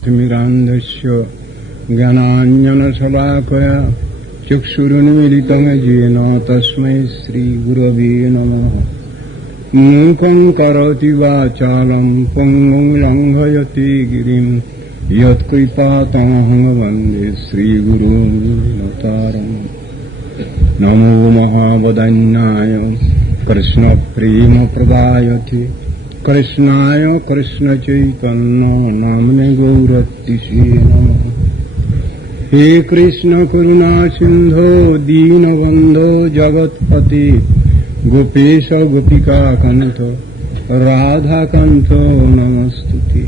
तिमिरान्धस्य ज्ञानाञ्जनशलाकया चक्षुरुन्मीलितं येन तस्मै श्रीगुरवे नमः। मूकं करोति वाचालं पङ्गुं लङ्घयति गिरिं यत्कृपातमहं वन्दे श्रीगुरुं। नमो महावदन्याय कृष्णप्रेमप्रदायते कृष्णाय कृष्णचैतन्य नाम्ने गौरतिसे नमः। हे कृष्ण करुणा सिन्धो दीनबन्धो जगत्पते गोपेश गोपिकाकान्त राधाकान्त नमस्तुते।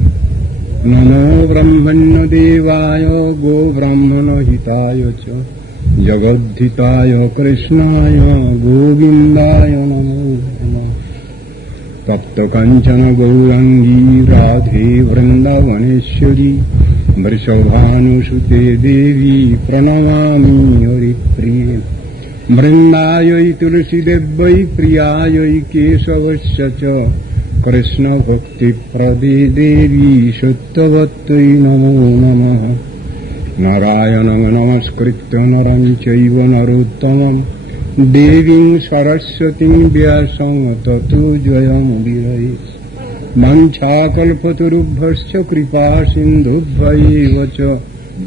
नमो ब्रह्मण्यदेवाय गो ब्राह्मणहिताय च जगद्धिताय कृष्णाय गोविन्दाय नमो नमः। तप्तकाञ्चन गौराङ्गी राधे वृन्दावनेश्वरी वृषभानुसुते देवी प्रणमामि हरिप्रिये। वृन्दायै तुलसीदेव्यै प्रियायै केशवस्य च कृष्णभक्तिप्रदे देवी सत्यवत्यै नमो नमः। नारायणं नमस्कृत्य नरं चैव नरोत्तमं देवीं सरस्वतीं व्यासं ततो जयमुदीरये। वाञ्छाकल्पतरुभ्यश्च कृपा सिन्धुभ्यैव च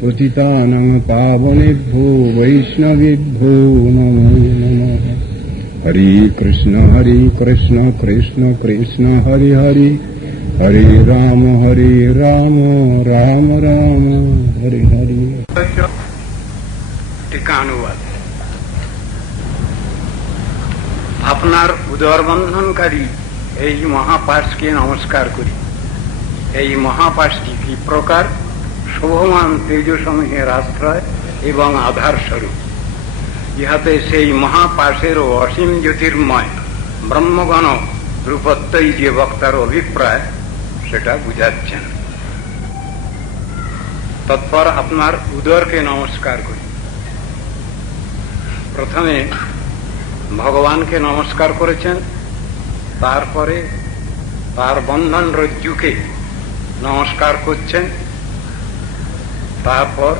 पतितानां पावनेभ्यो वैष्णवेभ्यो नमो नमः। हरे कृष्ण कृष्ण कृष्ण हरे हरे हरे राम राम राम हरे हरे। टीकानुवाद। আপনার উদরবন্ধনকারী এই মহাপাশকে নমস্কার করি। এই মহাপাশটি কি প্রকার শোভমান তেজসমূহের আশ্রয় এবং আধার স্বরূপ। ইহাতে সেই মহাপাশেরও অসীম জ্যোতির্ময় ব্রহ্মগণ রূপত্বই যে বক্তার অভিপ্রায় সেটা বুঝাচ্ছেন। তৎপর আপনার উদরকে নমস্কার করি। প্রথমে ভগবানকে নমস্কার করেছেন, তারপরে তার বন্ধন রজ্জুকে নমস্কার করছেন, তারপর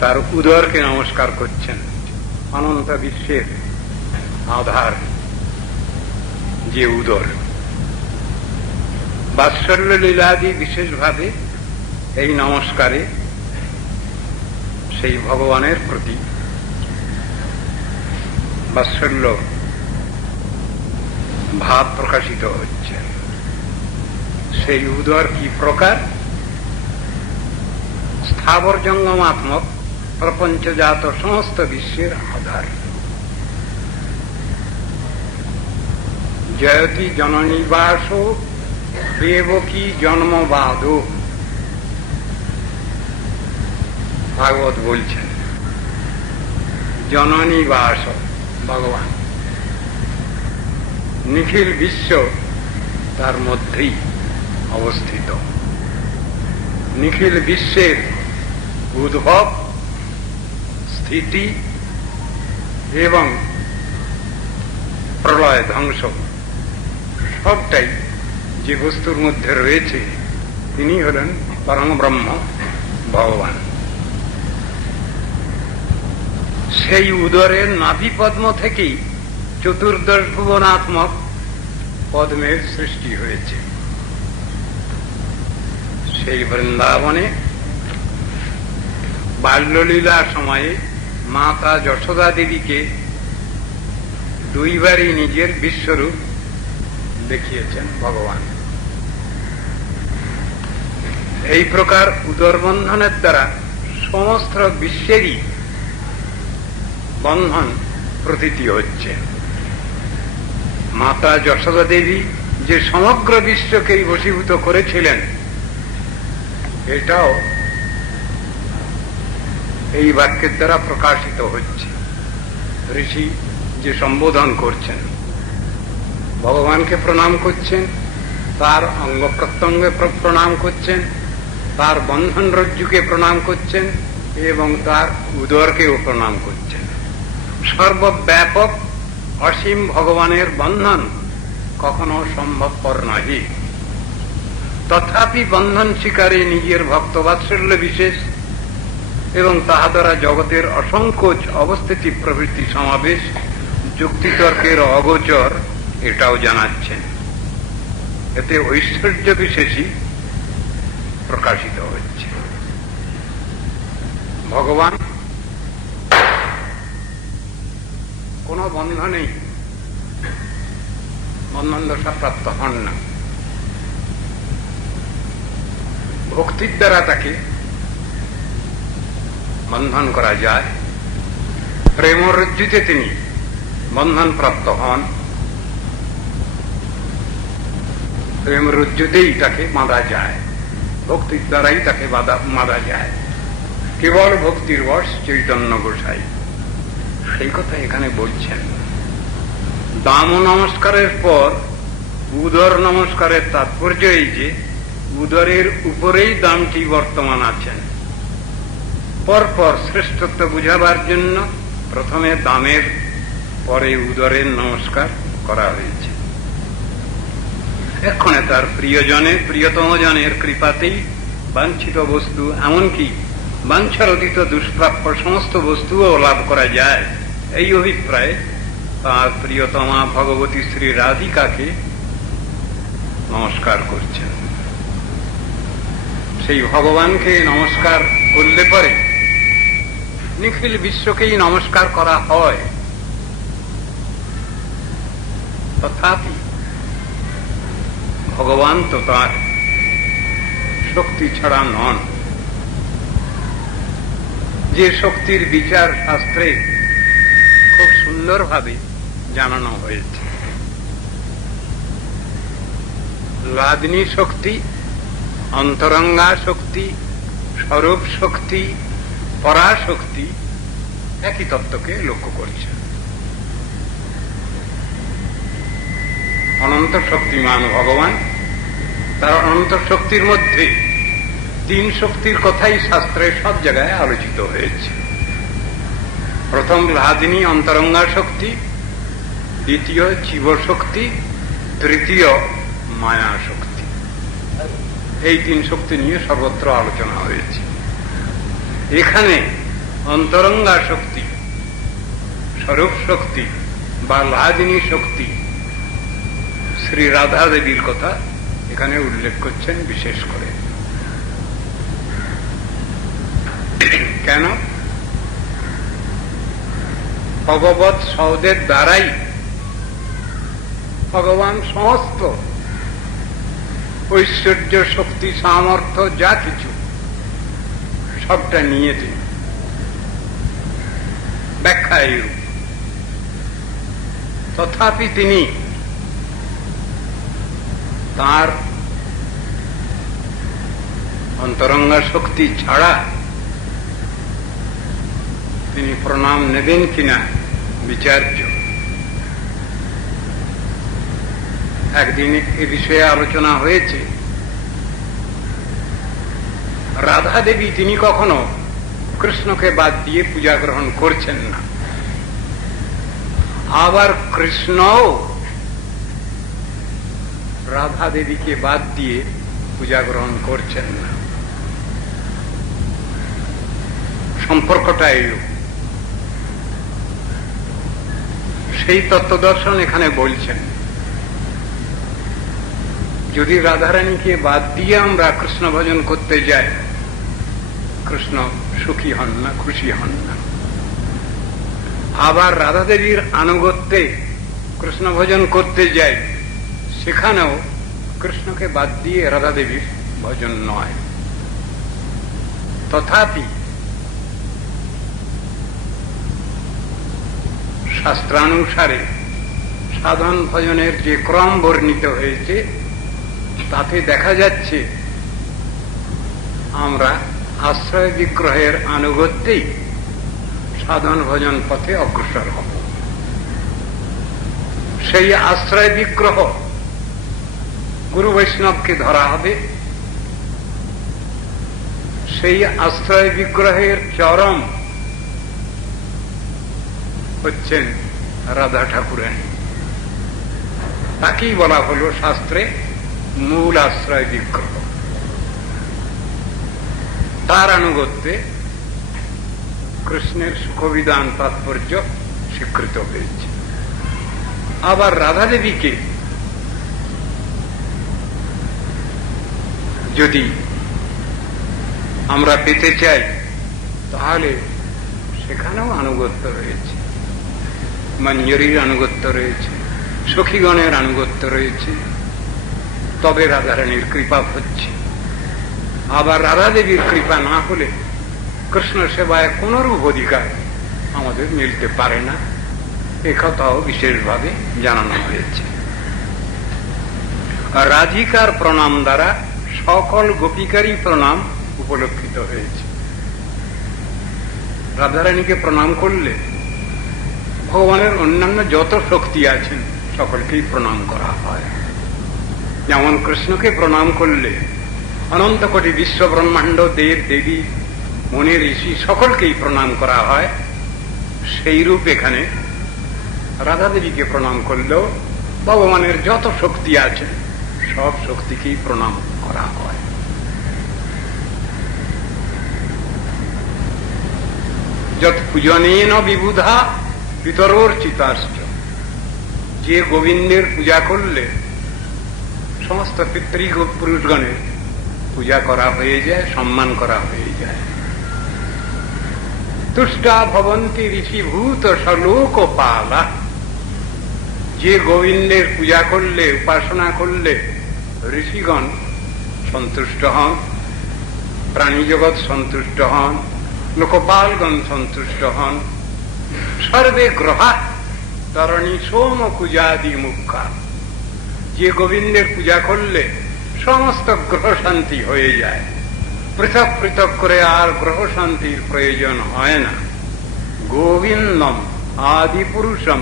তার উদরকে নমস্কার করছেন। অনন্ত বিশ্বের আধার যে উদর। বাৎসল্য লীলাদি বিশেষভাবে এই নমস্কারে সেই ভগবানের প্রতি বাৎসল্য ভাব প্রকাশিত হচ্ছে। সেই উদর কি প্রকার স্থাবর জঙ্গমাত্মক প্রপঞ্চজাত সমস্ত বিশ্বের আধার। জয়তি জননিবাস দেবকী জন্মবাদ। ভাগবত বলছেন জননিবাস ভগবান, নিখিল বিশ্ব তার মধ্যেই অবস্থিত। নিখিল বিশ্বের উদ্ভব, স্থিতি এবং প্রলয় ধ্বংস সবটাই যে বস্তুর মধ্যে রয়েছে তিনি হলেন পরম ব্রহ্ম ভগবান। সেই উদরের নাভিপদ্ম থেকেই চতুর্দশ ভুবনাত্মক পদ্মের সৃষ্টি হয়েছে। সেই বৃন্দাবনে বাল্যলীলা সময়ে মাতা যশোদা দেবীকে দুইবারই নিজের বিশ্বরূপ দেখিয়েছেন ভগবান। এই প্রকার উদরবন্ধনের দ্বারা সমস্ত বিশ্বেরই বন্ধন প্রতীতি হচ্ছে। মাতা যশোদা দেবী যে সমগ্র বিশ্বকেই বশীভূত করেছিলেন, এটাও এই বাক্যের দ্বারা প্রকাশিত হচ্ছে। ঋষি যে সম্বোধন করছেন, ভগবানকে প্রণাম করছেন, তার অঙ্গ প্রত্যঙ্গে প্রণাম করছেন, তার বন্ধন রজ্জুকে প্রণাম করছেন এবং তার উদরকেও প্রণাম করছেন। সর্বব্যাপক অসীম ভগবানের বন্ধন কখনো সম্ভবপর নয়। তথাপি বন্ধন শিকারে নিজের ভক্তবাৎসল্য বিশেষ এবং তাহা দ্বারা জগতের অসংকোচ অবস্থিতি প্রভৃতি সমাবেশ যুক্তিতর্কের অগোচর, এটাও জানাচ্ছেন। এতে ঐশ্বর্য বিশেষই প্রকাশিত হচ্ছে। ভগবান কোন বন্ধনেই বন্ধন দশা প্রাপ্ত হন না। ভক্তির দ্বারা তাকে বন্ধন করা যায়। প্রেমরজ্জুতে তিনি বন্ধন প্রাপ্ত হন, প্রেমরজ্জুতেই তাকে বাঁধা যায়, ভক্তির দ্বারাই তাকে বাঁধা যায়। কেবল ভক্তির বশ চৈতন্য গোসাই, সেই কথা এখানে বলছেন। দাম নমস্কারের পর উদর নমস্কারের তাৎপর্য এই যে উদরের উপরেই দামটি বর্তমান আছেন। পরপর শ্রেষ্ঠত্ব বুঝাবার জন্য প্রথমে দামের, পরে উদরের নমস্কার করা হয়েছে। এক্ষণে তার প্রিয়জনের, প্রিয়তম জনের কৃপাতেই বাঞ্ছিত বস্তু, এমনকি বাঞ্ছার অতীত দুষ্প্রাপ্য সমস্ত বস্তুও লাভ করা যায়, এই অভিপ্রায়ে তার প্রিয়তমা ভগবতী শ্রী রাধিকাকে নমস্কার করছেন। সেই ভগবানকে নমস্কার করলে পরে নিখিল বিশ্বকেই নমস্কার করা হয়। তথাপি ভগবান তো তার শক্তি ছাড়া নন, যে শক্তির বিচার শাস্ত্রে খুব সুন্দরভাবে জানানো হয়েছে। লাদিনী শক্তি, অন্তরঙ্গা শক্তি, স্বরূপ শক্তি, পরাশক্তি একই তত্ত্বকে লক্ষ্য করছে। অনন্ত শক্তিমান ভগবান, তার অনন্ত শক্তির মধ্যে তিন শক্তির কথাই শাস্ত্রে সব জায়গায় আলোচিত হয়েছে। প্রথম লাদিনী অন্তরঙ্গা শক্তি, দ্বিতীয় জীব শক্তি, তৃতীয় মায়া শক্তি। এই তিন শক্তি নিয়ে সর্বত্র আলোচনা হয়েছে। এখানে অন্তরঙ্গা শক্তি, স্বরূপ শক্তি বা লাদিনী শক্তি শ্রী রাধা দেবীর কথা এখানে উল্লেখ করছেন বিশেষ করে। কেন? ভগবৎ শব্দের দ্বারাই ভগবান সমস্ত ঐশ্বর্য, শক্তি, সামর্থ্য যা কিছু সবটা নিয়েছেন। ব্যাখ্যা এইরূপ। তথাপি তিনি তার অন্তরঙ্গা শক্তি ছাড়া তিনি প্রণাম নেবেন কিনা বিচার্য। একদিন এ বিষয়ে আলোচনা হয়েছে। রাধা দেবী তিনি কখনো কৃষ্ণকে বাদ দিয়ে পূজা গ্রহণ করছেন না, আবার কৃষ্ণও রাধা দেবীকে বাদ দিয়ে পূজা গ্রহণ করছেন না। সম্পর্কটা এইরূপ। সেই তত্ত্বদর্শন এখানে বলছেন। যদি রাধারানীকে বাদ দিয়ে আমরা কৃষ্ণ ভজন করতে যাই, কৃষ্ণ সুখী হন না, খুশি হন না। আবার রাধা দেবীর আনুগত্যে কৃষ্ণ ভজন করতে যাই, সেখানেও কৃষ্ণকে বাদ দিয়ে রাধা দেবীর ভজন নয়। তথাপি শাস্ত্রানুসারে সাধন ভজনের যে ক্রম বর্ণিত হয়েছে তাতে দেখা যাচ্ছে আমরা আশ্রয় বিগ্রহের আনুগত্যেই সাধন ভজন পথে অগ্রসর হব। সেই আশ্রয় বিগ্রহ গুরু বৈষ্ণবকে ধরা হবে। সেই আশ্রয় বিগ্রহের চরম হচ্ছেন রাধা ঠাকুরানী। তাকেই বলা হলো শাস্ত্রে মূল আশ্রয় বিগ্রহ। তার আনুগত্যে কৃষ্ণের সুখবিধান তাৎপর্য স্বীকৃত হয়েছে। আবার রাধা দেবীকে যদি আমরা পেতে চাই তাহলে সেখানেও আনুগত্য রয়েছে, মঞ্জরীর আনুগত্য রয়েছে, সখীগণের আনুগত্য রয়েছে, তবে রাধারানীর কৃপা হচ্ছে। আবার রাধা দেবীর কৃপা না হলে কৃষ্ণ সেবায় কোনরূপ অধিকার আমাদের মিলতে পারে না, একথাও বিশেষভাবে জানানো হয়েছে। রাধিকার প্রণাম দ্বারা সকল গোপিকারই প্রণাম উপলক্ষিত হয়েছে। রাধারানীকে প্রণাম করলে ভগবানের অন্যান্য যত শক্তি আছেন সকলকেই প্রণাম করা হয়। যেমন কৃষ্ণকে প্রণাম করলে অনন্ত কোটি বিশ্ব ব্রহ্মাণ্ড দেব দেবী মনি ঋষি সকলকেই প্রণাম করা হয়, সেই রূপ এখানে রাধা দেবীকে প্রণাম করলেও ভগবানের যত শক্তি আছে সব শক্তিকেই প্রণাম করা হয়। যত পূজনেন বিবুধা পিতরোর্চিতাশ্চ, যে গোবিন্দের পূজা করলে সমস্ত পিতৃ পুরুষগণের পূজা করা হয়ে যায়, সম্মান করা হয়ে যায়। তুষ্টা ভবন্তি ঋষিভূত সলোক পালা, যে গোবিন্দের পূজা করলে উপাসনা করলে ঋষিগণ সন্তুষ্ট হন, প্রাণী জগৎ সন্তুষ্ট হন, লোকপালগণ সন্তুষ্ট হন। সর্বে গ্রহা তরণী সোম পূজাদি মুখা, যে গোবিন্দের পূজা করলে সমস্ত গ্রহ শান্তি হয়ে যায়, পৃথক পৃথক করে আর গ্রহ শান্তির প্রয়োজন হয় না। গোবিন্দম আদি পুরুষম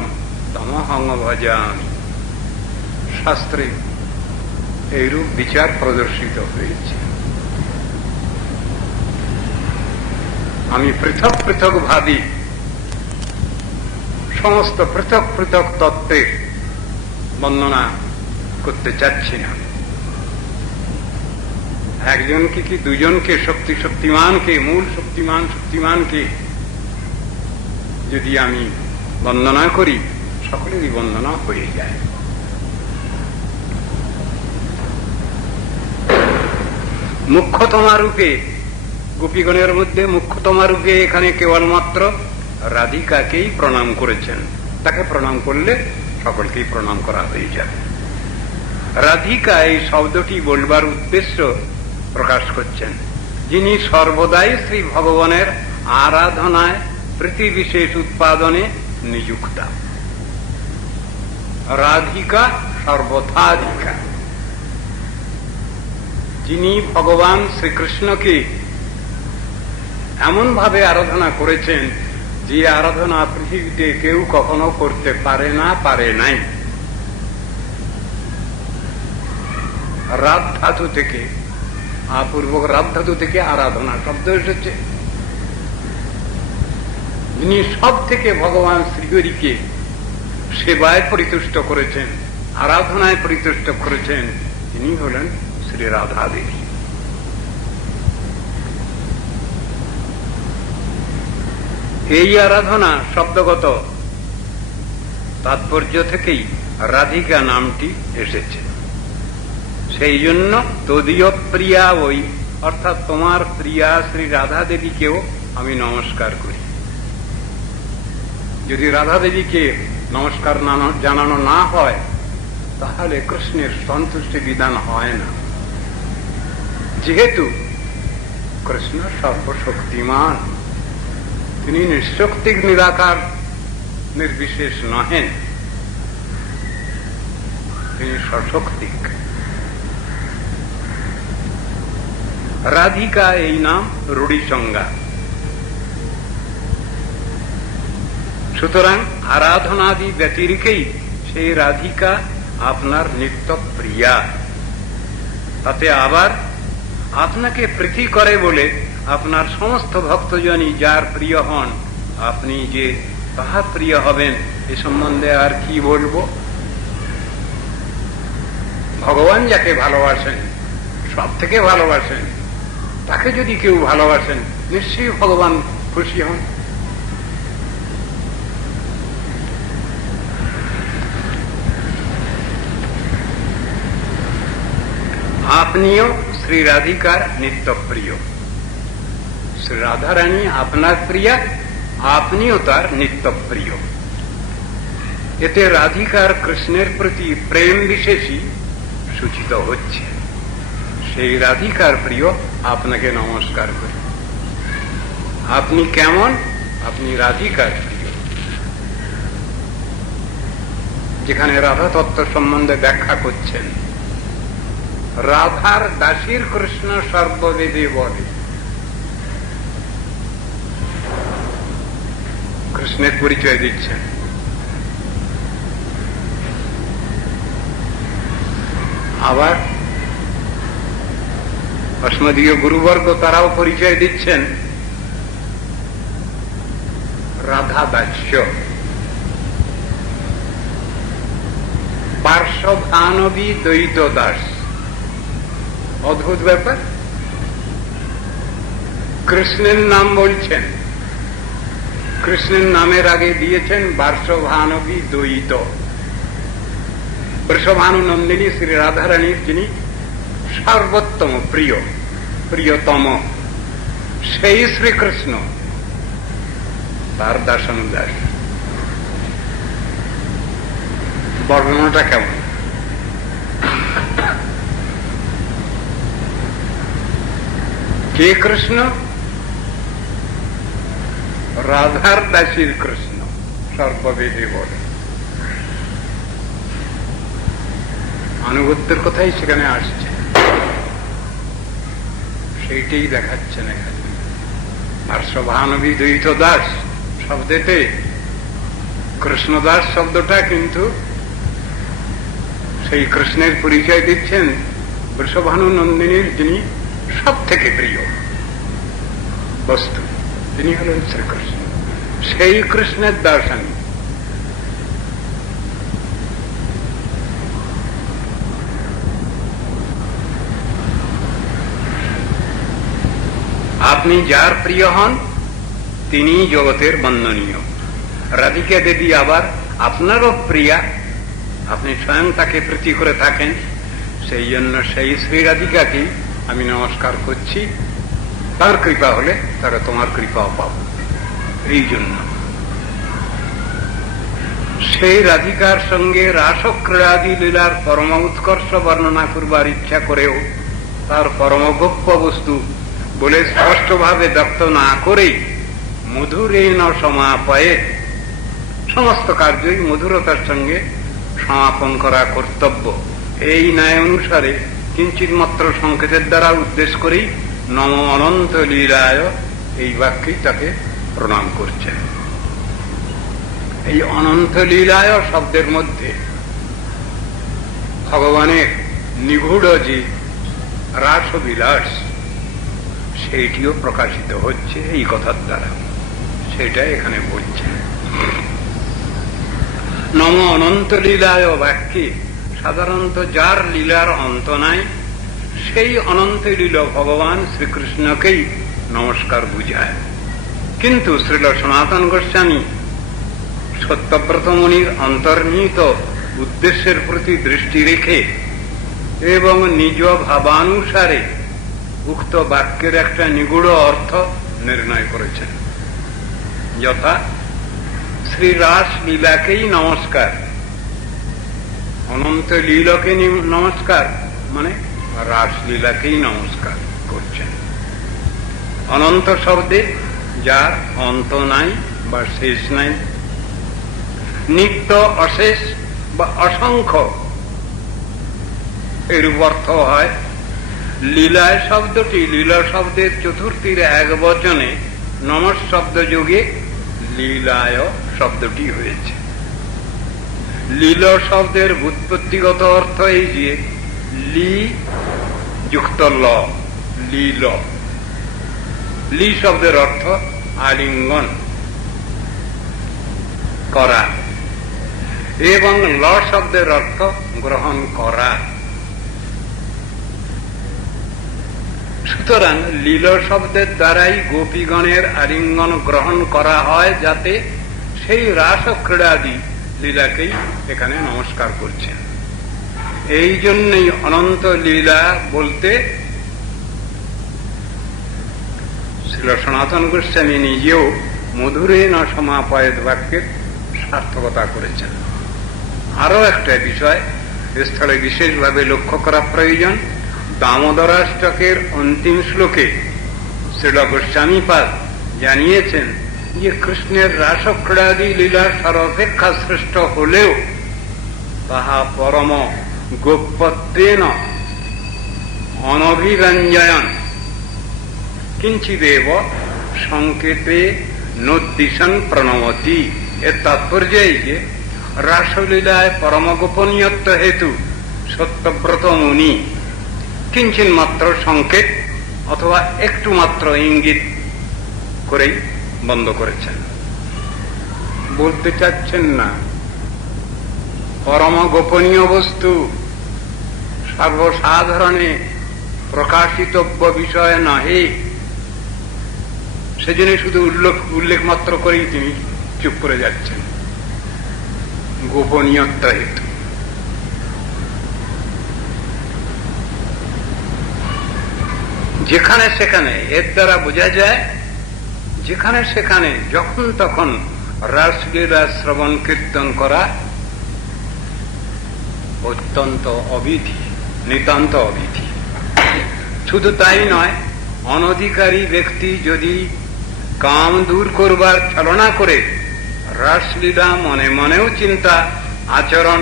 তমহং ভজামি, শাস্ত্রে এইরূপ বিচার প্রদর্শিত হয়েছে। আমি পৃথক পৃথক ভাবি সমস্ত পৃথক পৃথক তত্ত্বের বর্ণনা করতে চাচ্ছি না। একজনকে কি দুজনকে, শক্তিমানকে, মূল শক্তিমানকে যদি আমি বন্দনা করি সকলেরই বন্দনা হয়ে যায়। মুখ্যতমা রূপে, গোপীগণের মধ্যে মুখ্যতমা রূপে এখানে কেবলমাত্র রাধিকাকেই প্রণাম করেছেন। তাকে প্রণাম করলে সকলকেই প্রণাম করা হয়ে যাবে। রাধিকা এই শব্দটি বলবার উদ্দেশ্য প্রকাশ করছেন, যিনি সর্বদাই শ্রী ভগবানের আরাধনায় প্রীতি বিশেষ উৎপাদনে নিযুক্তা। রাধিকা সর্বথাধিকা, যিনি ভগবান শ্রীকৃষ্ণকে এমন ভাবে আরাধনা করেছেন যে আরাধনা পৃথিবীতে কেউ কখনো করতে পারে না, পারে নাই। রাধ ধাতু থেকে, আপূর্বক রাধ ধাতু থেকে আরাধনা শব্দ এসেছে। যিনি সব থেকে ভগবান শ্রীহরিকে সেবায় পরিতুষ্ট করেছেন, আরাধনায় পরিতুষ্ট করেছেন, তিনি হলেন শ্রী রাধা দেবী। এই আরাধনা শব্দগত তাৎপর্য থেকেই রাধিকা নামটি এসেছে। সেই জন্য তদীয় প্রিয়া ওই, অর্থাৎ তোমার প্রিয়া শ্রী রাধা দেবীকেও আমি নমস্কার করি। যদি রাধা দেবীকে নমস্কার জানানো না হয় তাহলে কৃষ্ণের সন্তুষ্টি বিধান হয় না। যেহেতু কৃষ্ণ সর্বশক্তিমান, তিনি নিঃশক্তিক নিরাকার নির্বিশেষ নহেন, তিনি সশক্তিক। রাধিকা এই নাম রূঢ়ি সংজ্ঞা। সুতরাং আরাধনাদি ব্যতিরেকেই সেই রাধিকা আপনার নিত্য প্রিয়া। তাতে আবার আপনাকে প্রীতি করে বলে আপনার সমস্ত ভক্তজনই যার প্রিয় হন, আপনি যে তাহার প্রিয় হবেন এ সম্বন্ধে আর কি বলবো। ভগবান যাকে ভালোবাসেন, সব থেকে ভালোবাসেন, তাকে যদি কেউ ভালোবাসেন নিশ্চয়ই ভগবান খুশি হন। আপনিও শ্রী রাধিকার নিত্য প্রিয়, শ্রী রাধা রানী আপনার প্রিয়া, আপনিও তার নিত্য প্রিয়। এতে রাধিকার কৃষ্ণের প্রতি প্রেম বিশেষই সূচিত হচ্ছে। সেই রাধিকার প্রিয় আপনাকে নমস্কার করি। আপনি কেমন? আপনি রাধিকার প্রিয়। যেখানে রাধা তত্ত্ব সম্বন্ধে ব্যাখ্যা করছেন, রাধার দাসীর কৃষ্ণ সর্ববেদে বলে। কৃষ্ণের পরিচয় দিচ্ছেন। আবার অস্মদীয় গুরুবর্গ তারাও পরিচয় দিচ্ছেন রাধা দাস্য, পার্শ্বভানবী দ্বৈত দাস। অদ্ভুত ব্যাপার। কৃষ্ণের নাম বলছেন, কৃষ্ণের নামের আগে দিয়েছেন পার্শ্বভানবী দ্বৈত। বৃষভানু নন্দিনী শ্রী রাধারানীর যিনি সর্বোত্তম প্রিয়, প্রিয়তম, সেই শ্রীকৃষ্ণ তার দাসানুদাস। বর্ণনাটা কেমন? কে কৃষ্ণ? রাধার দাসীর কৃষ্ণ সর্ববেদে বলে। আনুগত্যের কথাই সেখানে আসছে, সেইটাই দেখাচ্ছেন এখানে। পার্শ্বভানবী দ্বৈত দাস শব্দেতে কৃষ্ণদাস শব্দটা কিন্তু সেই কৃষ্ণের পরিচয় দিচ্ছেন বৃষভানু নন্দিনীর যিনি সব থেকে প্রিয় বস্তু, তিনি হলেন শ্রীকৃষ্ণ। সেই কৃষ্ণের দাস আমি। আপনি যার প্রিয় হন তিনি জগতের বন্দনীয়। রাধিকা দেবী আবার আপনারও প্রিয়া, আপনি স্বয়ং তাকে প্রীতি করে থাকেন। সেই জন্য সেই শ্রী রাধিকাকে আমি নমস্কার করছি। তার কৃপা হলে তারা তোমার কৃপাও পাব। এই জন্য সেই রাধিকার সঙ্গে রাসক্রীড়াদি লীলার পরম উৎকর্ষ বর্ণনা করবার ইচ্ছা করেও তার পরমগোপ্য বস্তু বলে স্পষ্টভাবে ব্যক্ত না করেই মধুরেণ সমাপয়ে, সমস্ত কার্যই মধুরতার সঙ্গে সমাপন করা কর্তব্য, এই ন্যায় অনুসারে কিঞ্চিৎ মাত্র সংকেতের দ্বারা উদ্দেশ্য করেই নম অনন্ত লীলায় এই বাক্যেই তাকে প্রণাম করছেন। এই অনন্ত লীলায় শব্দের মধ্যে ভগবানের নিগূঢ় যে রাসবিলাস সেইটিও প্রকাশিত হচ্ছে এই কথার দ্বারা, সেটা এখানে বলছেন। নম অনন্ত লীলায় বাক্যে সাধারণত যার লীলার অন্ত নাই সেই অনন্ত লীলা ভগবান শ্রীকৃষ্ণকেই নমস্কার বুঝায়। কিন্তু শ্রীল সনাতন গোস্বামী সত্যব্রত মুনির অন্তর্নিহিত উদ্দেশ্যের প্রতি দৃষ্টি রেখে এবং নিজ ভাবানুসারে উক্ত বাক্যের একটা নিগূঢ় অর্থ নির্ণয় করেছেন। যথা শ্রী রাস লীলাকেই নমস্কার, অনন্ত লীলাকে নমস্কার মানে রাসলীলাকেই নমস্কার করছেন। অনন্ত শব্দে যার অন্ত নাই বা শেষ নাই, নিত্য অশেষ বা অসংখ্য এরূপ অর্থ হয়। লীলায় শব্দটি লীলা শব্দের চতুর্থীর এক বচনে নমঃ শব্দ যোগে লীলায় শব্দটি হয়েছে। লীল শব্দের ব্যুৎপত্তিগত অর্থ এই যে লি যুক্ত ল, লীল। লি শব্দের অর্থ আলিঙ্গন করা এবং ল শব্দের অর্থ গ্রহণ করা। সুতরাং লীল শব্দের দ্বারাই গোপীগণের আলিঙ্গন গ্রহণ করা হয়, যাতে সেই রাস ক্রীড়াদি লীলাকেই এখানে নমস্কার করছেন। এই জন্যই অনন্ত লীলা বলতে শ্রীল সনাতন গোস্বামী নিজেও মধুরে না সমাপয়েদ বাক্যের সার্থকতা করেছেন। আরো একটা বিষয় স্থলে বিশেষভাবে লক্ষ্য করা প্রয়োজন। দামোদরাষ্টকের অন্তিম শ্লোকে শ্রীল গোস্বামীপাদ জানিয়েছেন যে কৃষ্ণের রাসক্রীড়াদি লীলা সর্বাপেক্ষা শ্রেষ্ঠ হলেও তাহা পরম গোপত্যেন অনভিরঞ্জয়ন কিঞ্চিদেব সংকেতে নোদ্দিশন প্রণমতি। এর তাৎপর্য এই যে রাসলীলায় পরম গোপনীয়ত্ব হেতু সত্যব্রত মুনি কিঞ্চিন মাত্র সংকেত অথবা একটু মাত্র ইঙ্গিত করেই বন্ধ করেছেন। বলতে চাচ্ছেন না পরম গোপনীয় বস্তু সর্বসাধারণে প্রকাশিতব্য বিষয় নহে, সেজন্য শুধু উল্লেখ মাত্র করেই তিনি চুপ করে যাচ্ছেন গোপনীয়তা হেতু। যেখানে সেখানে এর দ্বারা বোঝা যায় যেখানে সেখানে যখন তখন রাসলীলা শ্রবণ কীর্তন করা অত্যন্ত অবিধি, নিতান্ত অবিধি। শুধু তাই নয়, অনধিকারী ব্যক্তি যদি কাম দূর করবার ছলনা করে রাসলীলা মনে মনেও চিন্তা, আচরণ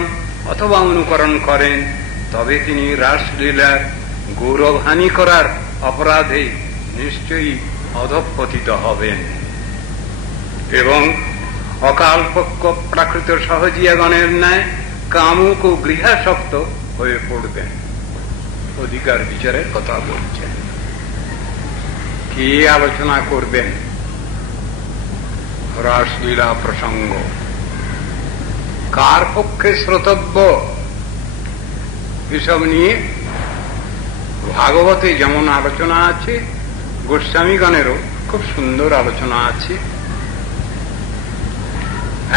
অথবা অনুকরণ করেন, তবে তিনি রাসলীলার গৌরবহানি করার অপরাধে নিশ্চয়ই অধঃপতিত হবেন এবং অকালপক্ষ প্রাকৃত সহজিয়াগণের ন্যায় কামুক ও গৃহাসক্ত হয়ে পড়বেন। অধিকার বিচারের কথা বলছেন। কে আলোচনা করবেন রাসলীলা প্রসঙ্গ? কার পক্ষে শ্রোতব্য? এসব নিয়ে ভাগবতে যেমন আলোচনা আছে, গোস্বামীগণেরও খুব সুন্দর আলোচনা আছে।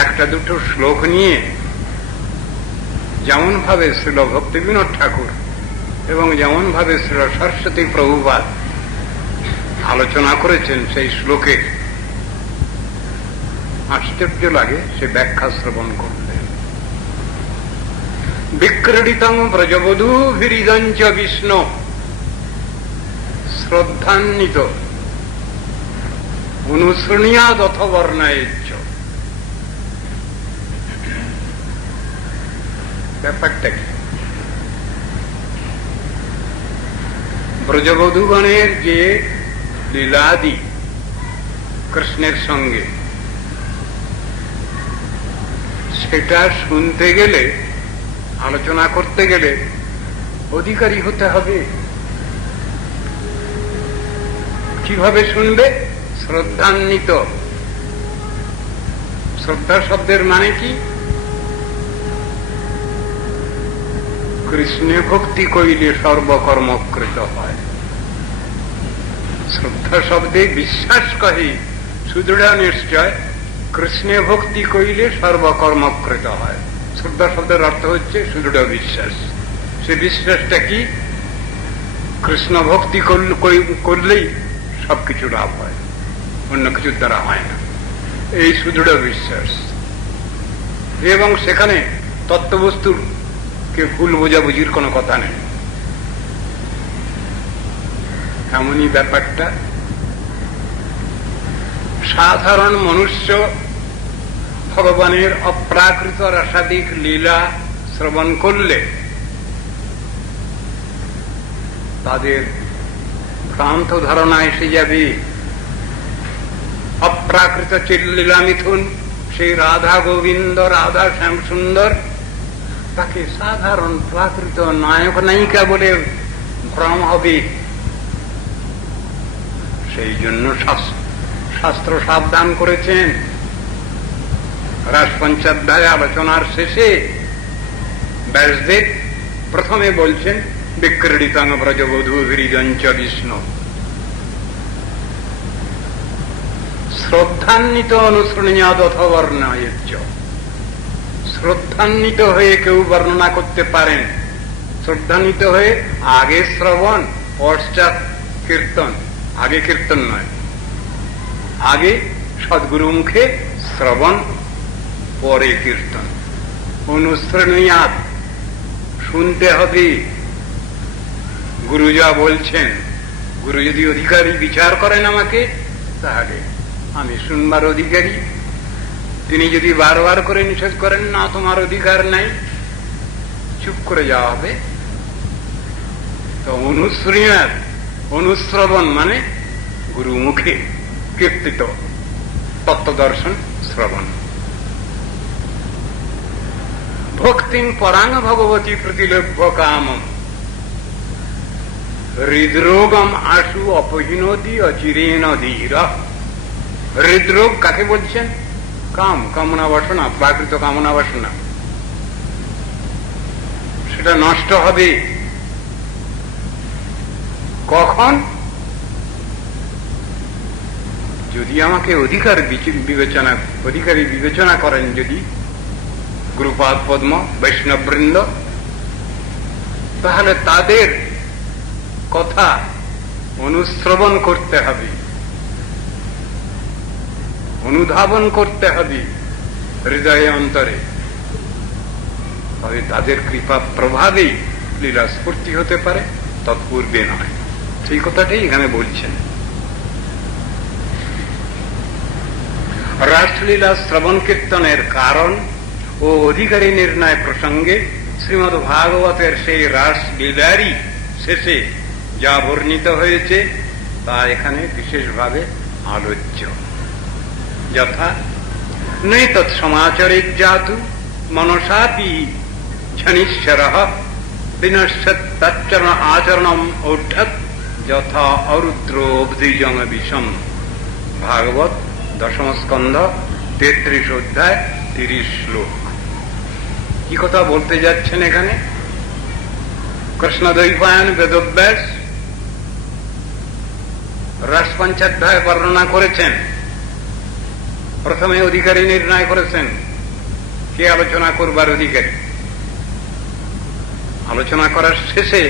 একটা দুটো শ্লোক নিয়ে যেমন ভাবে শ্রীল ভক্তিবিনোদ ঠাকুর এবং যেমন ভাবে শ্রীল সরস্বতী প্রভুপাদ আলোচনা করেছেন, সেই শ্লোকে আশ্চর্য লাগে সে ব্যাখ্যা শ্রবণ করলে। বিক্রীড়িতং ব্রজবধূভিরিদঞ্চ বিষ্ণু শ্রদ্ধান্বিত অনুশৃণীয়াদথ বর্ণয়েচ্চ। ব্যাপারটা কি? ব্রজবধূগণের যে লীলাদি কৃষ্ণের সঙ্গে, সেটা শুনতে গেলে, আলোচনা করতে গেলে অধিকারী হতে হবে। কিভাবে শুনবে? শ্রদ্ধান্বিত। শ্রদ্ধা শব্দের মানে কি? কৃষ্ণে ভক্তি কইলে সর্বকর্মকৃত হয়। শ্রদ্ধা শব্দে বিশ্বাস কহে সুদৃঢ় নিশ্চয়, কৃষ্ণে ভক্তি কইলে সর্বকর্মকৃত হয়। শ্রদ্ধা শব্দের অর্থ হচ্ছে সুদৃঢ় বিশ্বাস। সে বিশ্বাসটা কি? কৃষ্ণ ভক্তি করলেই সবকিছু লাভ হয়, অন্য কিছুর দ্বারা হয় না। এই সুদৃঢ় বিশ্বাস। এবং সেখানে তত্ত্ববস্তুর কে ভুল বোঝাবুঝির কোনো কথা নেই। এমনই ব্যাপারটা। সাধারণ মনুষ্য ভগবানের অপ্রাকৃত রাসাদিক লীলা শ্রবণ করলে তাদের ভ্রান্ত ধারণা এসে যাবে। অপ্রাকৃত লীলা মিথুন, সেই রাধা গোবিন্দ, রাধা শ্যাম সুন্দর, তাকে সাধারণ প্রাকৃত নায়ক নায়িকা বলে ভ্রম হবে। সেই জন্য শাস্ত্র সাবধান করেছেন। রাজপঞ্চাধ্যায় আলোচনার শেষে ব্যাসদেব প্রথমে বলছেন বিক্রীড়িতং ব্রজবধূভিরিদঞ্চ বিষ্ণু। শ্রদ্ধান্বিত অনুশৃণীয়াদ অথবর্ণায়ুজ্য, শ্রদ্ধান্বিত হয়ে কেউ বর্ণনা করতে পারেন। শ্রদ্ধান্বিত হয়ে আগে শ্রবণ পশ্চাৎ কীর্তন, আগে কীর্তন নয়, আগে সদ্গুরু মুখে শ্রবণ পরে কীর্তন। অনুশৃণীয়াদ, শুনতে হবে গুরু যা বলছেন। গুরু যদি অধিকারী বিচার করেন আমাকে, তাহলে আমি শুনবার অধিকারী। তিনি যদি বারবার করে নিষেধ করেন, না তোমার অধিকার নাই, চুপ করে যাওয়া হবে। তো অনুশৃণীয়াদ, অনুশ্রবণ মানে গুরু মুখে কীর্তিত তত্ত্বদর্শন শ্রবণ। ভক্তিং পরাং ভগবতী প্রতিলভ্য কামম হৃদরোগম আশু অপহীনতি অচিরেণ ধীর। হৃদরোগ কাকে বলছেন? কাম, কামনা বাসনা, প্রাকৃত কামনা বাসনা, সেটা নষ্ট হবে কখন? যদি আমাকে অধিকারী বিবেচনা করেন, যদি গুরুপাদ পদ্ম বৈষ্ণববৃন্দ, তাহলে তাদের কথা অনুশ্রবণ করতে হবে, অনুধাবন করতে হবে হৃদয়ে অন্তরে। তবে তাদের কৃপা প্রভাবেই লীলা স্ফূর্তি হতে পারে, তৎপূর্বে নয়। সেই কথাটাই এখানে বলছেন। রাসলীলা শ্রবণ কীর্তনের কারণ ও অধিকারী নির্ণয় প্রসঙ্গে শ্রীমদ্ ভাগবতের সেই রাসলীলারই শেষে যা বর্ণিত হয়েছে তা এখানে বিশেষভাবে আলোচ্য। যথা নৈতৎ সমাচরিত জাতু মনসাপি ঝনিশ্বরঃ বিনশ্যৎ তচ্চরণ আচরণম ঔদ্ধত যথা অরুদ্রোবধিজং বিষম। ভাগবত দশম স্কন্ধ 33 অধ্যায় 30 শ্লোক। কি কথা বলতে যাচ্ছেন এখানে? কৃষ্ণদ্বৈপায়ন বেদব্যাস রাসপঞ্চাধ্যায় বর্ণনা করেছেন। প্রথমে অধিকারী নির্ণয় করেছেন, কে আলোচনা করবার অধিকারী। আলোচনা করার শেষে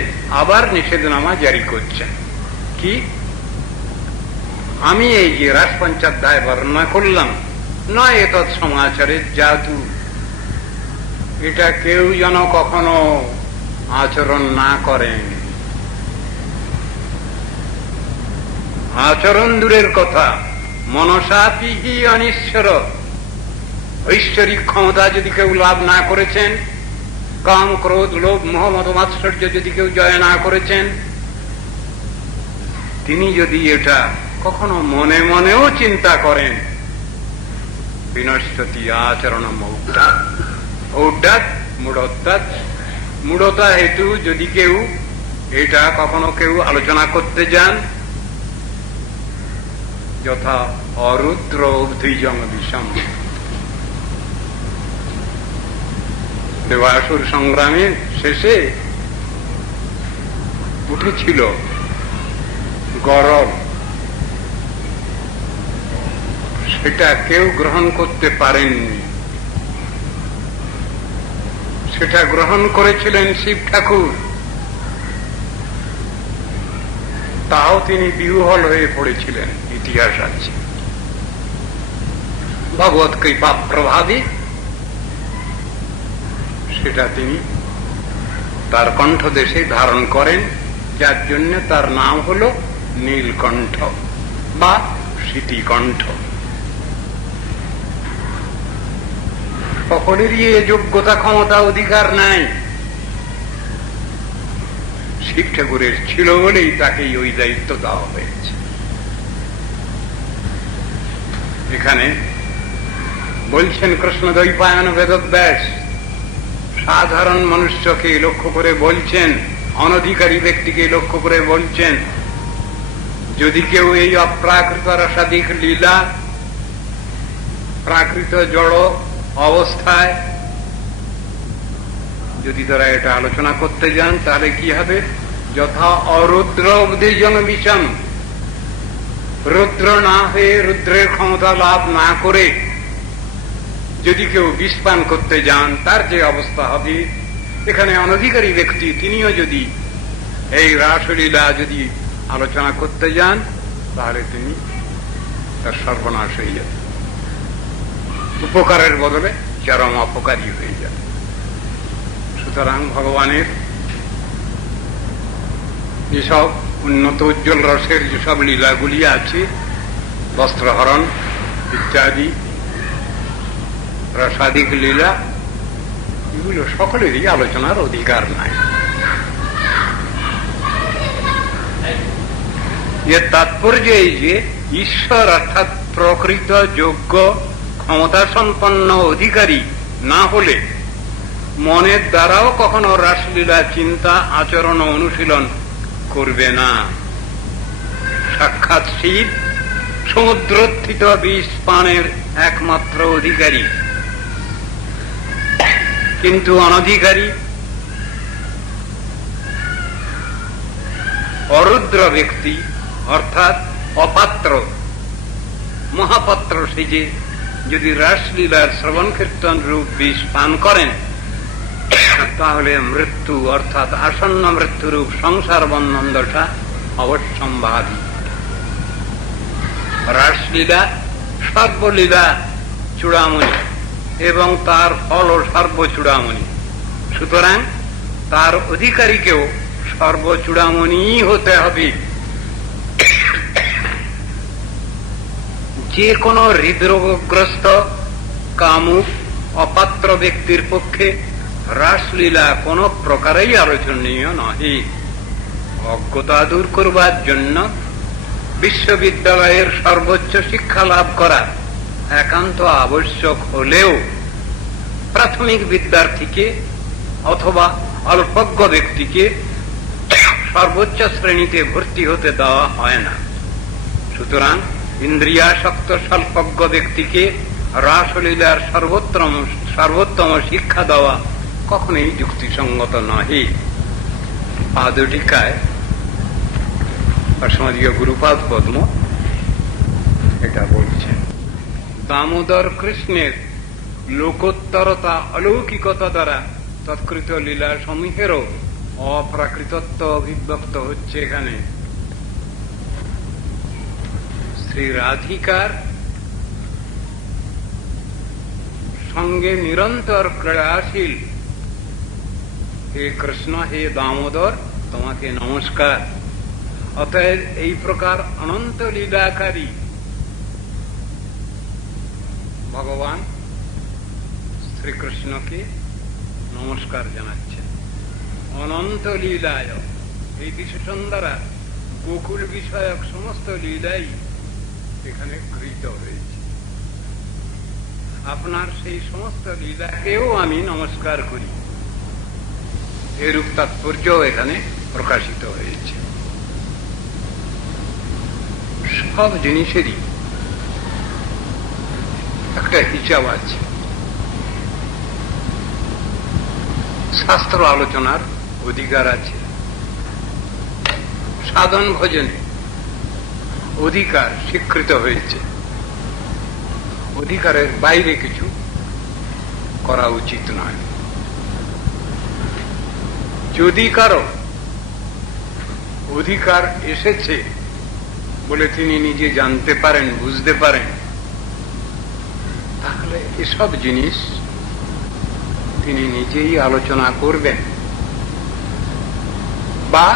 আবার নিষেধনামা জারি করছেন। কি? আমি এই যে রাসপঞ্চাধ্যায় বর্ণনা করলাম, নয় এতৎ সমাচারের জাতু, এটা কেউ যেন কখনো আচরণ না করেন। আচরণ দূরের কথা, মনসাপিহি অনিশ্বর, ঐশ্বরিক ক্ষমতা যদি কেউ লাভ না করেছেন, কাম ক্রোধ লোভ মোহ মদ মাৎসর্য যদি কেউ জয় না করেছেন, তিনি যদি এটা কখনো মনে মনেও চিন্তা করেন, বিনশ্বতি আচরণ ঔদ্ধত, ঔদ্ধত মূঢ়ত্বাৎ, মূঢ়তা হেতু যদি কেউ এটা কখনো কেউ আলোচনা করতে যান, যথা অরুদ্র অবধিজং বিষম। দেবাসুর সংগ্রামের শেষে উঠেছিল গরল, সেটা কেউ গ্রহণ করতে পারেননি। সেটা গ্রহণ করেছিলেন শিব ঠাকুর, তাও তিনি বিহ্বল হয়ে পড়েছিলেন, ইতিহাস আছে। ভগবত কৃপা প্রভাবে সেটা তিনি তার কণ্ঠদেশে ধারণ করেন, যার জন্য তার নাম হল নীলকণ্ঠ বা স্মৃতিকণ্ঠ। সকলেরই এ যোগ্যতা ক্ষমতা অধিকার নাই। শিব ঠাকুরের ছিল বলেই তাকে ওই দায়িত্ব দেওয়া হয়েছে। এখানে বলছেন কৃষ্ণদ্বৈপায়ন বেদব্যাস, সাধারণ মনুষ্যকে লক্ষ্য করে বলছেন, অনধিকারী ব্যক্তিকে লক্ষ্য করে বলছেন, যদি কেউ এই অপ্রাকৃত রসাদিক লীলা প্রাকৃত জড় অবস্থায় যদি তারা এটা আলোচনা করতে যান, তাহলে কি হবে? যথা অরুদ্র অবধিজং বিষম, রুদ্র না হয়ে রুদ্রের ক্ষমতা লাভ না করে যদি কেউ বিষ পান করতে যান, তার যে অবস্থা হবে, এখানে অনধিকারী ব্যক্তি তিনিও যদি এই রাসলীলা যদি আলোচনা করতে যান, তাহলে তিনি তার সর্বনাশ হয়ে যাবে, উপকারের বদলে চরম অপকারী হয়ে যাবে। সুতরাং ভগবানের যেসব উন্নত উজ্জ্বল রসের যেসব লীলাগুলি আছে, বস্ত্রহরণ ইত্যাদি রসাদিক লীলা, এগুলো সকলেরই আলোচনার অধিকার নাই। এর তাৎপর্য এই যে ঈশ্বর অর্থাৎ প্রকৃত যোগ্য ক্ষমতা সম্পন্ন অধিকারী না হলে মনের দ্বারাও কখনো রাসলীলা চিন্তা আচরণ অনুশীলন করবে না। সাক্ষাৎ শিব সমুদ্রস্থিত বিষ পানের একমাত্র অধিকারী, কিন্তু অনধিকারী অরুদ্র ব্যক্তি অর্থাৎ অপাত্র মহাপাত্র সেজে যদি রাসলীলার শ্রবণ কীর্তন রূপ বিষ পান করেন, তাহলে মৃত্যু অর্থাৎ আসন্ন মৃত্যুরূপ সংসার বন্ধন দশা অবশ্যম্ভাবী। রাসলীলা সর্বলীলা চূড়ামণি এবং তার ফল সর্বচূড়ামণি। সুতরাং তার অধিকারীকেও সর্বচূড়ামণি হতে হবে। যে কোনো হৃদরোগগ্রস্ত কামুক অপাত্র ব্যক্তির পক্ষে রাসলীলা কোন প্রকারেই আলোচনীয় নহে। অজ্ঞতা দূর করবার জন্য বিশ্ববিদ্যালয়ের সর্বোচ্চ শিক্ষা লাভ করা একান্ত আবশ্যক হলেও প্রাথমিক বিদ্যার্থীকে অথবা অল্পজ্ঞ ব্যক্তিকে সর্বোচ্চ শ্রেণীতে ভর্তি হতে দেওয়া হয় না। সুতরাং ইন্দ্রিয়াসক্ত স্বল্পজ্ঞ ব্যক্তিকে রাসলীলার সর্বোত্তম শিক্ষা দেওয়া কখনোই যুক্তিসঙ্গত নহে। পাদটিকায় অসমদীয় গুরুপাদ পদ্ম এটা বলছেন। দামোদর কৃষ্ণের লোকোত্তরতা অলৌকিকতা দ্বারা তৎকৃত লীলা সমূহেরও অপ্রাকৃতত্ব অভিব্যক্ত হচ্ছে এখানে। শ্রী রাধিকার সঙ্গে নিরন্তর ক্রীড়াশীল হে কৃষ্ণ, হে দামোদর, তোমাকে নমস্কার। অতএব এই প্রকার অনন্ত লীলাকারী ভগবান শ্রীকৃষ্ণকে নমস্কার জানাচ্ছেন। অনন্ত লীলায় এই বিশেষণ দ্বারা গোকুল বিষয়ক সমস্ত লীলাই এখানে গৃহীত হয়েছে। আপনার সেই সমস্ত লীলাকেও আমি নমস্কার করি, এরূপ তাৎপর্য এখানে প্রকাশিত হয়েছে। সব জিনিসেরই একটা হিসাব আছে। শাস্ত্র আলোচনার অধিকার আছে, সাধন ভজনে অধিকার স্বীকৃত হয়েছে। অধিকারের বাইরে কিছু করা উচিত নয়। যদি কারো অধিকার এসেছে বলে তিনি নিজে জানতে পারেন, বুঝতে পারেন, তাহলে এসব জিনিস তিনি নিজেই আলোচনা করবেন, বা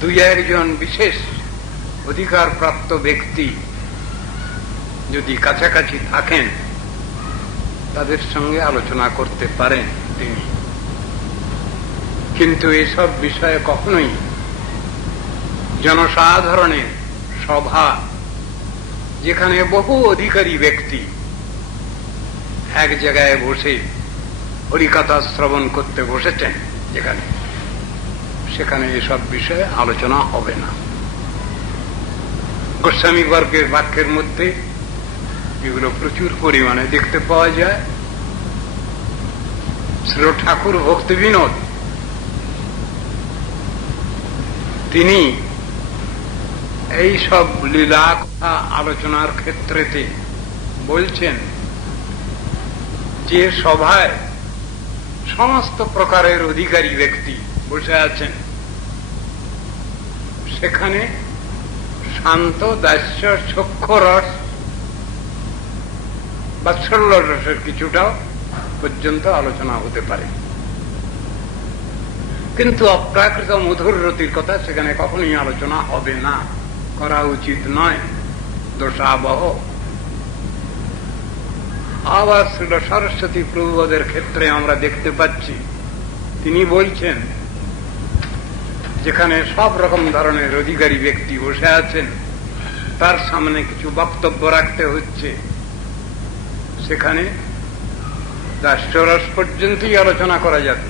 দুই একজন বিশেষ অধিকার প্রাপ্ত ব্যক্তি যদি কাছাকাছি থাকেন তাদের সঙ্গে আলোচনা করতে পারেন তিনি। কিন্তু এসব বিষয়ে কখনোই জনসাধারণের সভা, যেখানে বহু অধিকারী ব্যক্তি এক জায়গায় বসে হরিকথা শ্রবণ করতে বসেছেন, সেখানে এসব বিষয়ে আলোচনা হবে না। গোস্বামী বর্গের বাক্যের মধ্যে এগুলো প্রচুর পরিমাণে দেখতে পাওয়া যায়। শ্রী ঠাকুর ভক্তি বিনোদ তিনি এই সব লীলা কথা আলোচনার ক্ষেত্রেতে বলছেন যে সভায় সমস্ত প্রকারের অধিকারী ব্যক্তি বসে আছেন, সেখানে শান্ত দাস্য সখ্য রস বাৎসল্য রসের কিছুটাও পর্যন্ত আলোচনা হতে পারে, কিন্তু অপ্রাকৃত মধুর রতির কথা সেখানে কখনোই আলোচনা হবে না, করা উচিত নয়, দোষাবহ। আবার শ্রীল সরস্বতী প্রভুদের ক্ষেত্রে আমরা দেখতে পাচ্ছি, তিনি বলছেন যেখানে সব রকম ধরনের অধিকারী ব্যক্তি বসে আছেন, তার সামনে কিছু বক্তব্য রাখতে হচ্ছে, সেখানে দাস্যরস পর্যন্তই আলোচনা করা যাবে,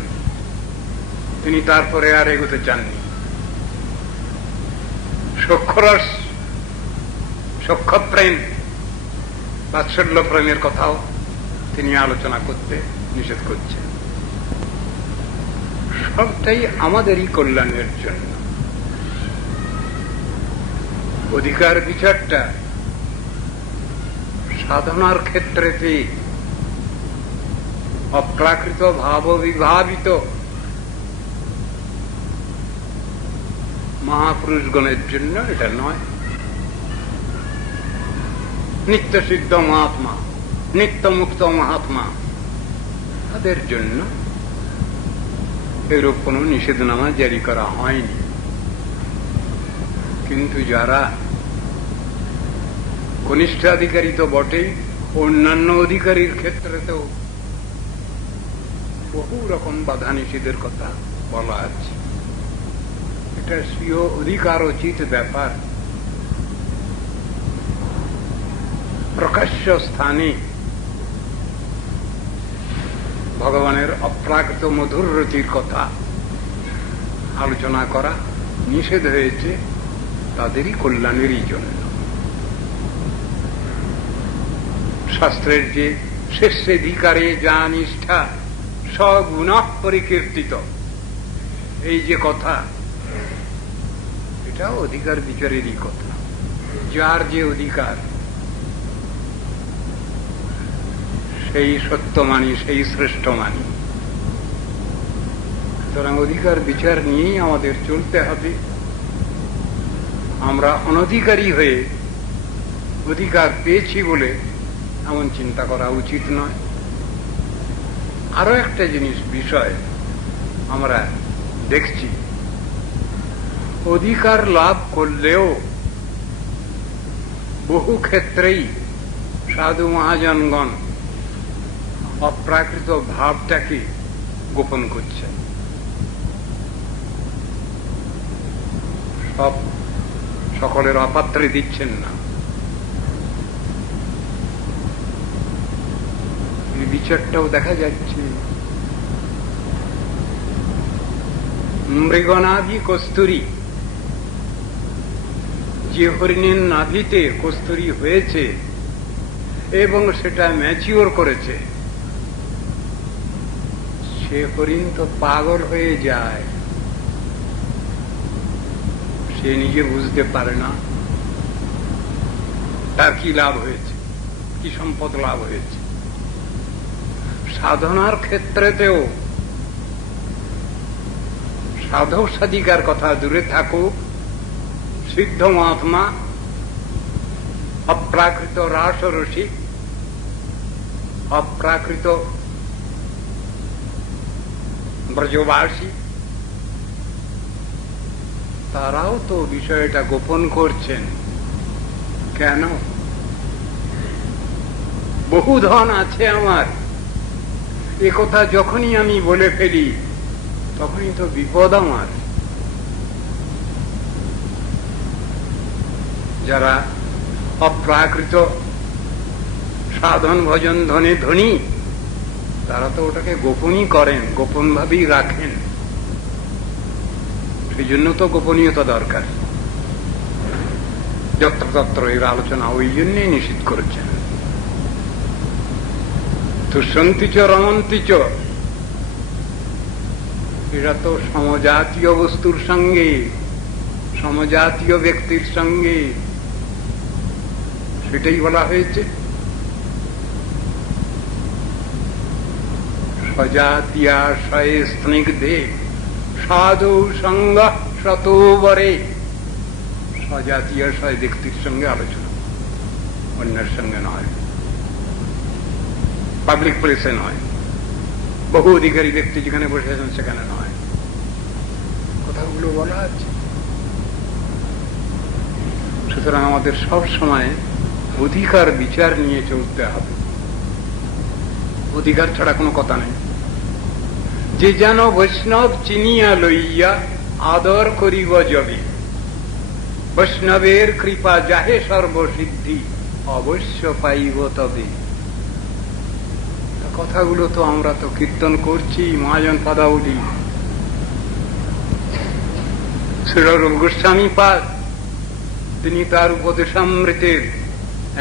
তিনি তারপরে আর এগোতে চাননি। সখ্যরস, সখ্যপ্রেম, বাৎসল্য প্রেমের কথাও তিনি আলোচনা করতে নিষেধ করছেন। সবটাই আমাদেরই কল্যাণের জন্য। অধিকার বিচারটা সাধনার ক্ষেত্রেতে অপ্রাকৃত ভাব বিভাবিত মহাপুরুষগণের জন্য এটা নয়। নিত্য সিদ্ধ মহাত্মা, নিত্য মুক্ত মহাত্মা, তাদের জন্য এরূপ কোন নিষেধনামা জারি করা হয়নি। কিন্তু যারা কনিষ্ঠাধিকারী তো বটেই, অন্যান্য অধিকারীর ক্ষেত্রেতেও বহু রকম বাধা নিষেধের কথা বলা আছে। এটা স্বীয় অধিকারোচিত ব্যাপার। প্রকাশ্য স্থানে ভগবানের অপ্রাকৃত মধুর রতির কথা আলোচনা করা নিষেধ হয়েছে তাদেরই কল্যাণেরই জন্য। শাস্ত্রের যে শেষেধিকারে যা নিষ্ঠা সগুণ পরিকীর্তিত, এই যে কথা, এটা অধিকার বিচারেরই কথা। যার যে অধিকার সেই সত্য মানি, সেই শ্রেষ্ঠ মানি। সুতরাং অধিকার বিচার নিয়েই আমাদের চলতে হবে। আমরা অনধিকারী হয়ে অধিকার পেয়েছি বলে এমন চিন্তা করা উচিত নয়। আরো একটা জিনিস বিষয় আমরা দেখছি, অধিকার লাভ করলেও বহু ক্ষেত্রেই সাধু মহাজনগণ অপ্রাকৃত ভাবটাকে গোপন করছেন। সকলের অপাত্রে দিচ্ছেন না। এই বিচারটাও দেখা যাচ্ছে। মৃগনাভি কস্তুরী, যে হরিণের নাভিতে কস্তুরী হয়েছে এবং সেটা ম্যাচিওর করেছে, সে হরিণ তো পাগল হয়ে যায়, সে নিজে বুঝতে পারে না তার কি লাভ হয়েছে, কি সম্পদ লাভ হয়েছে। সাধনার ক্ষেত্রেতেও সাধক সাধিকার কথা দূরে থাকুক, সিদ্ধ মহাত্মা, অপ্রাকৃত রাসরসিক, অপ্রাকৃত ব্রজবাসী, তারাও তো বিষয়টা গোপন করছেন। কেন? বহু ধন আছে আমার, এ কথা যখনই আমি বলে ফেলি তখনই তো বিপদ আমার। যারা অপ্রাকৃত সাধন ভজন ধনে ধনী, তারা তো ওটাকে গোপনই করেন, গোপন ভাবেই রাখেন। সেই জন্য তো গোপনীয়তা দরকার। যত্রতত্র এর আলোচনা ওই জন্যই নিষিদ্ধ করেছেন। তুষন্তিচ রমন্তিচ, এরা তো সমজাতীয় বস্তুর সঙ্গে সমজাতীয় ব্যক্তির সঙ্গে, সেটাই বলা হয়েছে। সজাতীয়াশয়ে স্নিগ্ধে সাধু সঙ্গ শতবরে। সজাতীয়াশয় ব্যক্তির সঙ্গে আলোচনা, অন্যের সঙ্গে নয়, পাবলিক প্লেসে নয়, বহু অধিকারী ব্যক্তি যেখানে বসে আছেন সেখানে নয়। কথাগুলো বলা আছে। সুতরাং আমাদের সব সময় অধিকার বিচার নিয়ে চলতে হবে। অধিকার ছাড়া কোনো কথা নেই। যে যেন বৈষ্ণব চিনিয়া লইয়া আদর করিব যবে, বৈষ্ণবের কৃপা যাহে সর্বসিদ্ধি অবশ্য পাইব তবে। কথাগুলো তো আমরা তো কীর্তন করছি, মহাজন পদাবলী, শ্রীরূপ গোস্বামী পাদ তিনি তার উপদেশামৃতের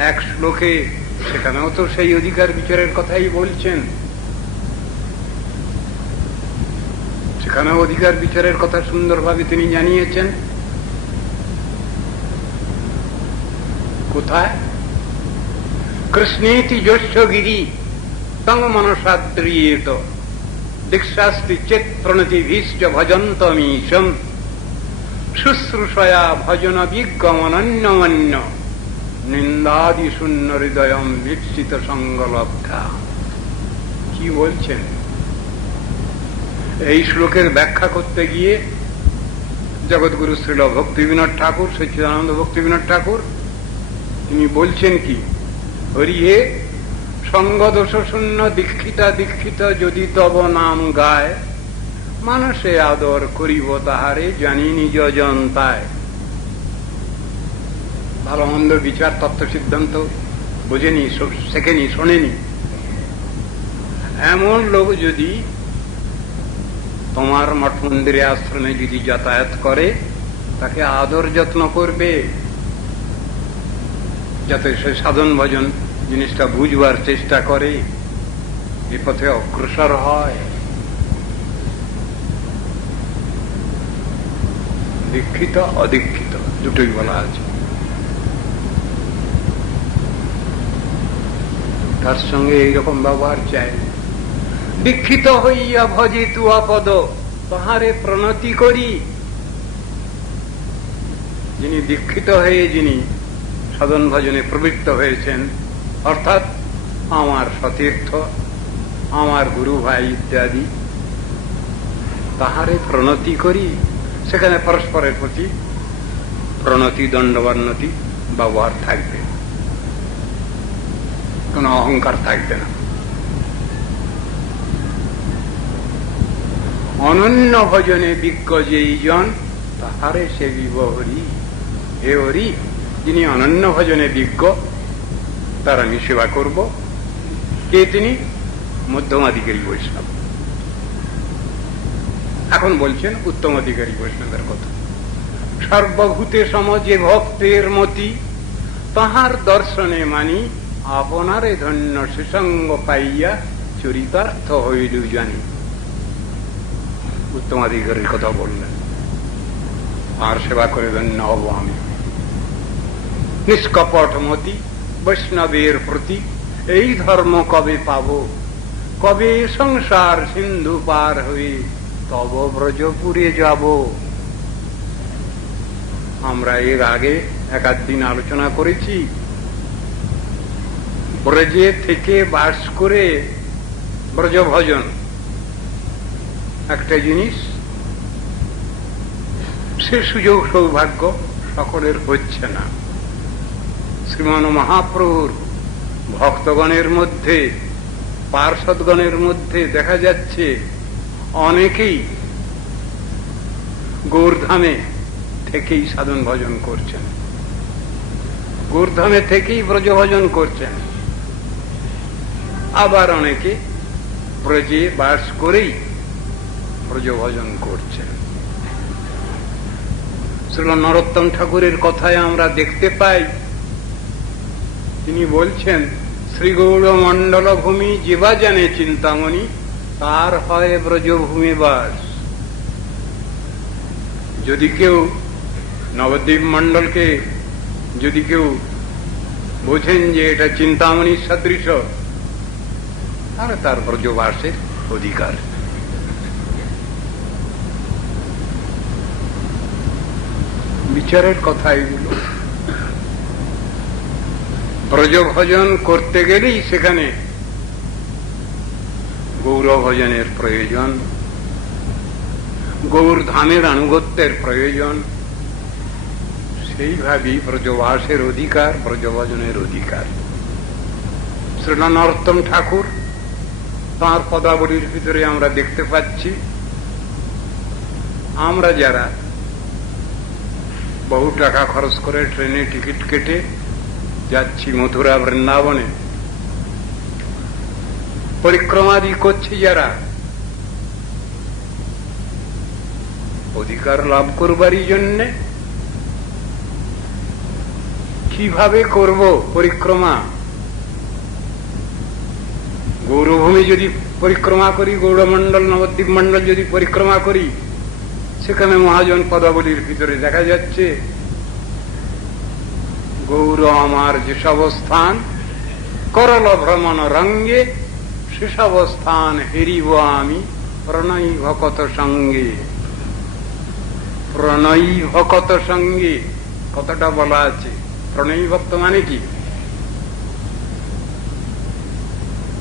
এক শ্লোকে সেখানেও তো সেই অধিকার বিচারের কথাই বলছেন। সেখানেও অধিকার বিচারের কথা সুন্দরভাবে তিনি জানিয়েছেন। কোথায়? কৃষ্ণেতি যশগিরি তং মনসাদ্রিয়েত দীক্ষাস্তি চেত প্রণতিভিশ্চ ভজন্তমীশম শুশ্রূষয়া ভজন বিজ্ঞমনন্যমন্য নিন্দাদি শূন্য হৃদয়ম বিকশিত সঙ্গলব্ধা। কি বলছেন? এই শ্লোকের ব্যাখ্যা করতে গিয়ে জগৎগুরু শ্রীল ভক্তিবিনোদ ঠাকুর, সচ্চিদানন্দ ভক্তিবিনোদ ঠাকুর তিনি বলছেন কি, হরিহে সঙ্গদোষ শূন্য দীক্ষিতা দীক্ষিত যদি তব নাম গায়, মানুষে আদর করিব তাহারে জানি নিজ জনতায়। ভালো মন্দ বিচার তত্ত্ব সিদ্ধান্ত বোঝেনি, শেখেনি, শোনেনি, এমন লোক যদি তোমার মঠ মন্দিরে আশ্রমে যদি যাতায়াত করে, তাকে আদর যত্ন করবে, যাতে সে সাধন ভজন জিনিসটা বুঝবার চেষ্টা করে, এ পথে অগ্রসর হয়। দীক্ষিত অদীক্ষিত দুটোই বলা আছে। তার সঙ্গে এইরকম ব্যবহার চাই। দীক্ষিত হইয়া ভজে তু আপদ তাহারে প্রণতি করি। যিনি দীক্ষিত হয়ে যিনি সাধন ভজনে প্রবৃত্ত হয়েছেন, অর্থাৎ আমার সতীর্থ, আমার গুরু ভাই ইত্যাদি, তাহারে প্রণতি করি। সেখানে পরস্পরের প্রতি প্রণতি দণ্ডবান্নতি ব্যবহার থাকবে, কোন অহংকার থাকবে না। অনন্য ভজনে বিজ্ঞ যেই জন তাহারে সেবিব হরি। হে হরি, যিনি অনন্য ভজনে বিজ্ঞ তার আমি সেবা করব। কে তিনি? মধ্যমাধিকারী বৈষ্ণব। এখন বলছেন উত্তমাধিকারী বৈষ্ণবের কথা। সর্বভূতে সম যে ভক্তের মতি, তাহার দর্শনে মানি আপনারে ধন্য সুসঙ্গ পাইয়া চরিতার্থ হইল জানি। উত্তমাধিকারীর কথা বললেন, আর সেবা করে ধন্য হব আমি। নিষ্কপট মতি বৈষ্ণবের প্রতি এই ধর্ম কবে পাব, কবে সংসার সিন্ধু পার হয়ে তব ব্রজপুরে যাব। আমরা এর আগে একাধ দিন আলোচনা করেছি, ব্রজে থেকে বাস করে ব্রজভজন একটা জিনিস, সে সুযোগ সৌভাগ্য সকলের হচ্ছে না। শ্রীমান মহাপ্রভুর ভক্তগণের মধ্যে, পার্ষদগণের মধ্যে দেখা যাচ্ছে অনেকেই গৌরধামে থেকেই সাধন ভজন করছেন, গৌরধামে থেকেই ব্রজভজন করছেন। আবার অনেকে ব্রজে বাস করেই ব্রজভজন করছেন। শ্রীল নরোত্তম ঠাকুরের কথায় আমরা দেখতে পাই, তিনি বলছেন শ্রী গৌর মণ্ডল ভূমি যেবা জানে চিন্তামণি, তার হয় ব্রজভূমি বাস। যদি কেউ নবদ্বীপ মণ্ডলকে যদি কেউ বোঝেন যে এটা চিন্তামণির সদৃশ, তাহলে তার ব্রজবাসের অধিকার। বিচারের কথা এগুলো। ব্রজভজন করতে গেলেই সেখানে গৌরভজনের প্রয়োজন, গৌর ধামের আনুগত্যের প্রয়োজন। সেইভাবেই ব্রজবাসের অধিকার, ব্রজভজনের অধিকার। শ্রীল নরোত্তম ঠাকুর তাঁর পদাবলীর ভিতরে আমরা দেখতে পাচ্ছি, আমরা যারা বহু টাকা খরচ করে ট্রেনে টিকিট কেটে যাচ্ছি মথুরা বৃন্দাবনে, পরিক্রমাদি করছি যারা, অধিকার লাভ করবারই জন্যে কিভাবে করব পরিক্রমা? গৌরভূমি যদি পরিক্রমা করি, গৌরমণ্ডল নবদ্বীপ মণ্ডল যদি পরিক্রমা করি, সেখানে মহাজন পদাবলীর ভিতরে দেখা যাচ্ছে গৌর আমার যেসব স্থান করল ভ্রমণ রঙ্গে, সেসব স্থান হেরিব আমি প্রণয়ী ভকত সঙ্গে। প্রণয়ী ভকত সঙ্গে কতটা বলা আছে। প্রণয়ী ভক্ত মানে কি?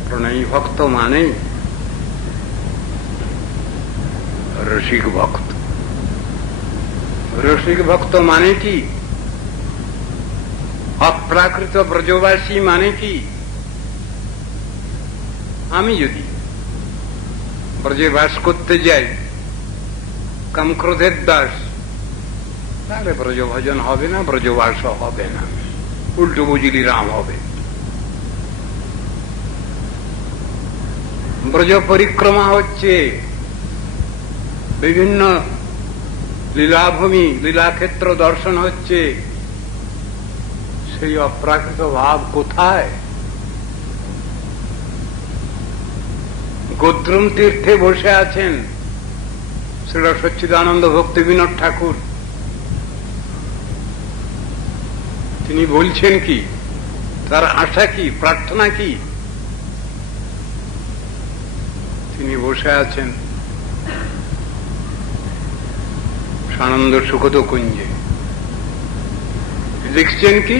প্রণয়ী ভক্ত মানে রসিক ভক্ত। রসিক ভক্ত মানে কি? অপ্রাকৃত ব্রজবাসী মানে কি? আমি যদি ব্রজে বাস করতে যাই কামক্রোধের দাস, তাহলে ব্রজভজন হবে না, ব্রজবাস হবে না, উল্টো বুঝিলি রাম হবে। ব্রজ পরিক্রমা হচ্ছে বিভিন্ন লীলাভূমি, লীলাক্ষেত্র দর্শন হচ্ছে। সেই অপ্রাকৃত ভাব কোথায়? গোদ্রুম তীর্থে বসে আছেন শ্রীল সচ্চিদানন্দ ভক্তি বিনোদ ঠাকুর। তিনি বলছেন কি? তার আশা কি, প্রার্থনা কি? তিনি বসে আছেন সানন্দ সুখদ কুঞ্জে। লিখছেন কি?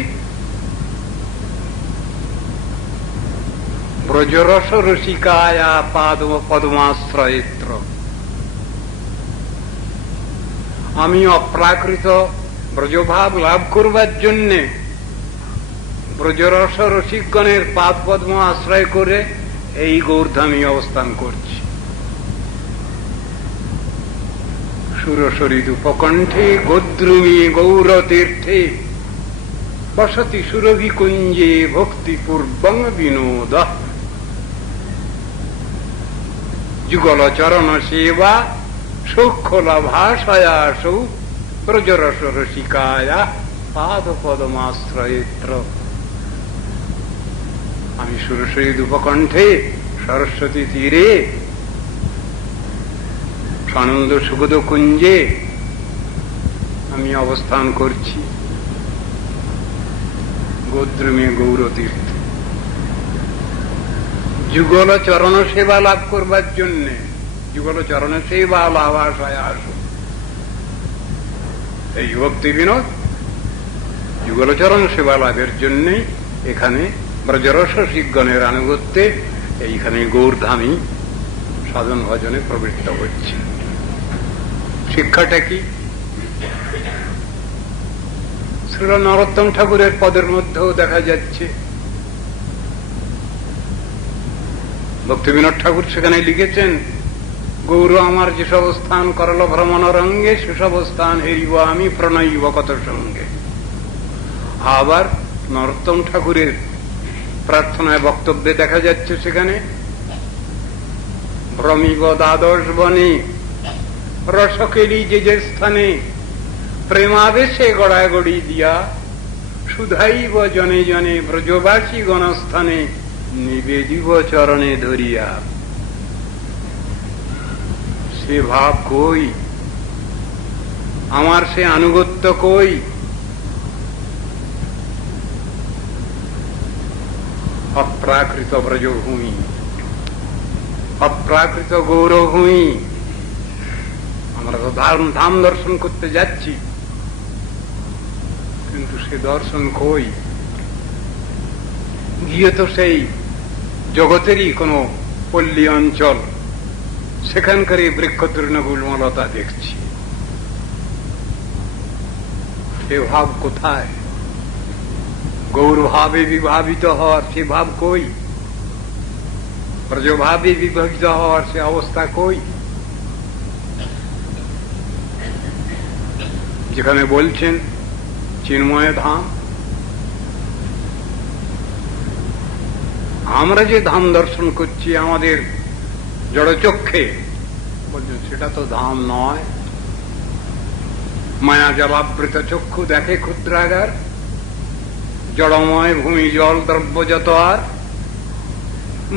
ব্রজরস রসিকায়া পাদম পদ্মাশ্রয়িত্র। আমি অপ্রাকৃত ব্রজভাব লাভ করবার জন্যে ব্রজরস রসিকগণের পাদ পদ্ম আশ্রয় করে এই গৌরধামে অবস্থান করছি। সুরসরিদ উপকণ্ঠে গোদ্রুমী গৌর তীর্থে বসতি সুরভি কুঞ্জে ভক্তিপূর্বং বিনোদ। যুগল চরণ সেবা সৌখ্য লাভাশয়াসৌ ব্রজরস রসিকায়া পাদ পদ্মাশ্রয়িত্র। আমি সুরসরিদ উপকণ্ঠে সরস্বতী তীরে সানন্দ সুখদ কুঞ্জে আমি অবস্থান করছি, গোদ্রুমে গৌর তীর্থ। যুগল চরণ সেবা লাভ করবার জন্য, যুগল চরণ সেবা লাভাশয় আসো। এই ভক্তি বিনোদ যুগল চরণ সেবা লাভের জন্য এখানে ব্রজরস রসিকগণের আনুগত্যে এইখানে গৌরধামী সাধন ভজনে প্রবৃত্ত হচ্ছে। শিক্ষাটা কি? শ্রীল নরোত্তম ঠাকুরের পদের মধ্যেও দেখা যাচ্ছে। ভক্তি বিনোদ ঠাকুর সেখানে লিখেছেন, গৌর আমার যেসব স্থান করল ভ্রমণ রঙ্গে, সেসব স্থান হেরিব আমি প্রণয়ী ভকত সঙ্গে। আবার নরোত্তম ঠাকুরের প্রার্থনায় বক্তব্যে দেখা যাচ্ছে সেখানে ভ্রমিব দ্বাদশ বনে রসকেলি যে স্থানে প্রেমাবেশে গড়াগড়ি দিয়া সুধাইব জনে জনে ব্রজবাসী গণস্থানে নিবেদিব চরণে ধরিয়া। সে ভাব কই? আমার সে আনুগত্য কই? অপ্রাকৃত ব্রজভূমি, অপ্রাকৃত গৌরভূমি। আমরা তো ধাম দর্শন করতে যাচ্ছি, কিন্তু সে দর্শন কই? গিয়ে তো সেই জগতেরই কোনো পল্লী অঞ্চল, সেখানকারই বৃক্ষ তৃণগুল্মলতা দেখছি। সে ভাব কোথায়? গৌরভাবে বিভাবিত হওয়ার সে ভাব কই? ব্রজভাবে বিভাবিত হওয়ার সে অবস্থা কই? যেখানে বলছেন চিন্ময় ধাম, আমরা যে ধাম দর্শন করছি আমাদের জড়চক্ষে, বলছেন সেটা তো ধাম নয়। মায়া জলাবৃত চক্ষু দেখে ক্ষুদ্রাগার, জড়ময় ভূমি জল দ্রব্য যত আর।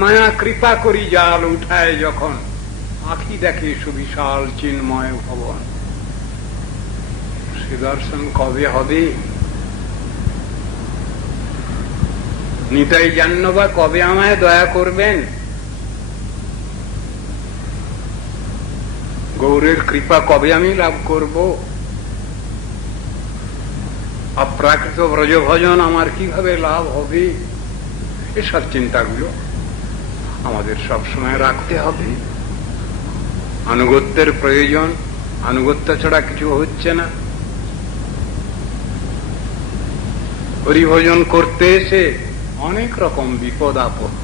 মায়া কৃপা করি জাল উঠায় যখন, আখি দেখে সুবিশাল চিন্ময় ভবন। সে দর্শন কবে হবে? নিতাই জান্ন বা কবে আমায় দয়া করবেন? গৌরের কৃপা কবে আমি লাভ করব? অপ্রাকৃত ব্রজভজন আমার কিভাবে লাভ হবে? এসব চিন্তাগুলো আমাদের সবসময় রাখতে হবে। আনুগত্যের প্রয়োজন, আনুগত্য ছাড়া কিছু হচ্ছে না। হরিভজন করতে এসে অনেক রকম বিপদ আপদ।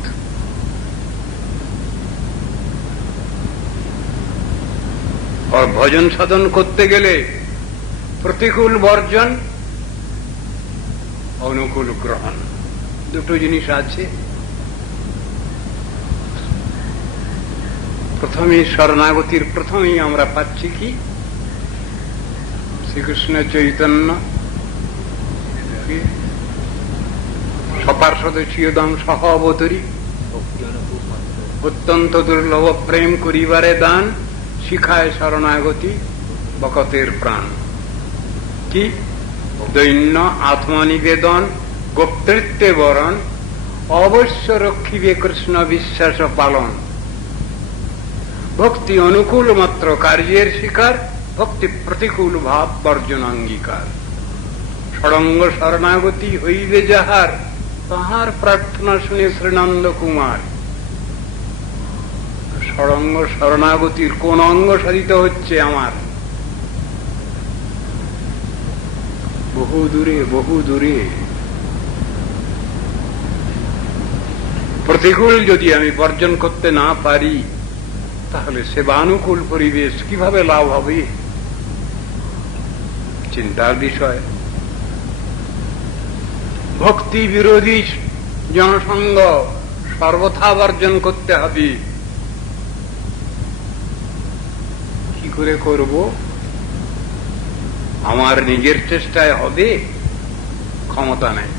আর ভজন সাধন করতে গেলে প্রতিকূল বর্জন, অনুকূল গ্রহণ, দুটো জিনিস আছে। প্রথমে শরণাগতির প্রথমেই আমরা পাচ্ছি কি? শ্রীকৃষ্ণ চৈতন্য সপার্ষদ চিয়দম সহ অবতরী, অত্যন্ত দুর্লভ প্রেম করিবারে দান, শিখায় শরণাগতি বকতের প্রাণ। কি? দৈন্য আত্মনিবেদন, গোপ্তৃত্বে বরণ, অবশ্য রক্ষিবে কৃষ্ণ বিশ্বাস পালন। ভক্তি অনুকূল মাত্র কার্যের শিকার, ভক্তি প্রতিকূল ভাব বর্জন অঙ্গীকার। ষড়ঙ্গ শরণাগতি হইবে যাহার, তাহার প্রার্থনা শুনে শ্রীনন্দ কুমার। ষড়ঙ্গ শরণাগতির কোন অঙ্গ সাধিত হচ্ছে আমার? বহু দূরে, বহু দূরে। প্রতিকূল যদি আমি বর্জন করতে না পারি, তাহলে সেবানুকূল পরিবেশ কিভাবে লাভ হবে? চিন্তার বিষয়। ভক্তি বিরোধী জনসঙ্গ সর্বথা বর্জন করতে হবে। কি করে করব? আমার নিজের চেষ্টায় হবে? ক্ষমতা নেই।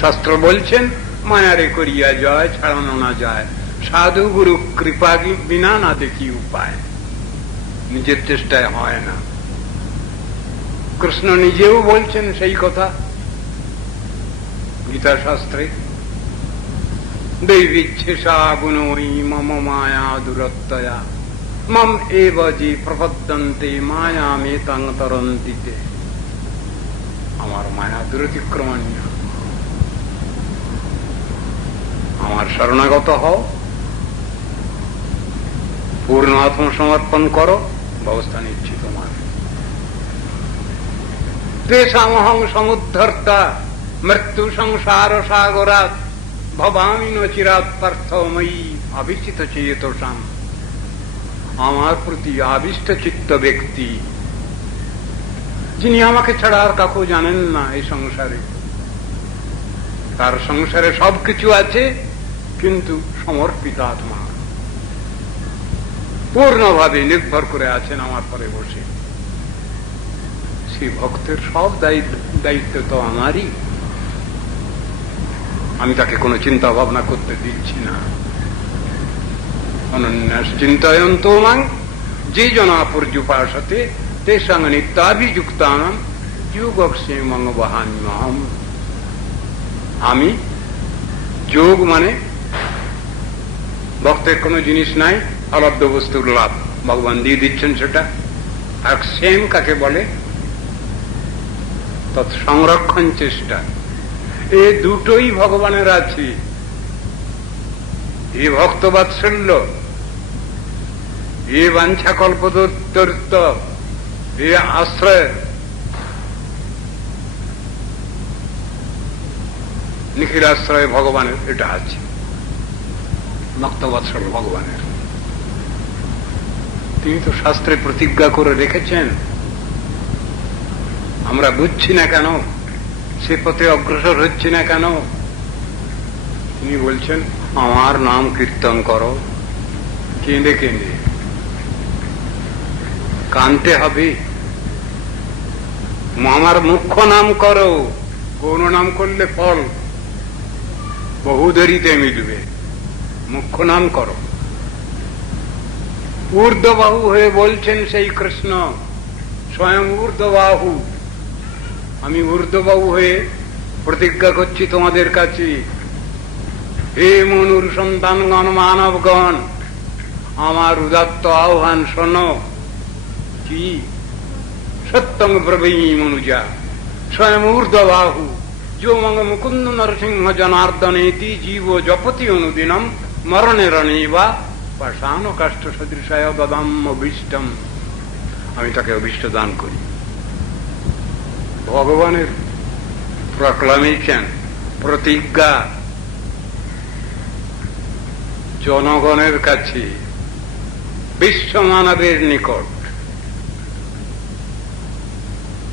শাস্ত্র বলছেন মায়ারে করিয়া জয় ছাড়ানো না যায়, সাধু গুরু কৃপা বিনা না দেখি উপায়। নিজের চেষ্টায় হয় না। কৃষ্ণ নিজেও বলছেন সেই কথা গীতা শাস্ত্রে, দৈবিচ্ছেষা গুণই মম মায়া দুরত্যয়া, মম এব যে প্রপদ্যন্তে মায়া মেতাং তরন্তিতে। আমার মায়া দুরতিক্রমণীয়। আমার শরণাগত হও, পূর্ণ আত্মসমর্পণ করো, ব্যবস্থা নিচ্ছি তোমার। তেষামহং সমুদ্ধর্তা মৃত্যু সংসার সাগরাৎ, ভবামি ন চিরাৎ পার্থময়ী অবিচিত চেতসাম। আমার প্রতি আবিষ্ট চিত্ত ব্যক্তি, যিনি আমাকে ছাড়া আর কাকু জানেন না এই সংসারে, তার সংসারে সবকিছু আছে কিন্তু সমর্পিত আত্মা, পূর্ণভাবে নির্ভর করে আছেন আমার পরে বসে। সেই ভক্তের সব দায়িত্ব তো আমারই। আমি তাকে কোনো চিন্তা ভাবনা করতে দিচ্ছি না। অনন্যাস চিন্তয়ন্ত মাং যে জনাপুর্যুপাসতে তেসাং নিত্যাভিযুক্তানাম যোগক্ষেমং বহাম্যহম। আমি যোগ মানে ভক্তের কোন জিনিস নাই, অলব্ধ বস্তুর লাভ ভগবান দিয়ে দিচ্ছেন সেটা। আর ক্ষেম কাকে বলে? তৎসংরক্ষণ চেষ্টা। এ দুটোই ভগবানের আছে। এ ভক্তবাৎসল্য, এ বাঞ্ছা কল্পতরুত্ব, এ আশ্রয় নিখিলাশ্রয় ভগবানের, এটা আছে ভক্তবাৎসল্য ভগবানের। তিনি তো শাস্ত্রে প্রতিজ্ঞা করে রেখেছেন, আমরা বুঝছি না কেন, সে পথে অগ্রসর হচ্ছি না কেন? তিনি বলছেন আমার নাম কীর্তন করো, কেঁদে কেঁদে কানতে হবে। আমার মুখ্য নাম করো, কোন নাম করলে ফল বহু দেরিতে মিলবে, মুখ্য নাম করো। ঊর্ধ্ববাহু হয়ে বলছেন সেই কৃষ্ণ, স্বয়ং ঊর্ধ্ববাহু। আমি ঊর্ধ্ববাহু হয়ে প্রতিজ্ঞা করছি তোমাদের কাছে, হে মনুর সন্তানগণ, মানবগণ, আমার উদাত্ত আহ্বান শোনো। কি? সত্যং ব্রবীমি মনুজা স্বয়ং ঊর্ধ্ববাহু যো মঙ্গ মুকুন্দ নরসিংহ জনার্দনেতি জীব জপতি অনুদিনম মরণে রণেবা পাষাণ কাষ্ঠ সদৃশায় দদাম অভীষ্টম। আমি তাকে অভীষ্ট দান করি। ভগবানের প্রক্লামেশন, প্রতিজ্ঞা জনগণের কাছে, বিশ্ব মানবের নিকট।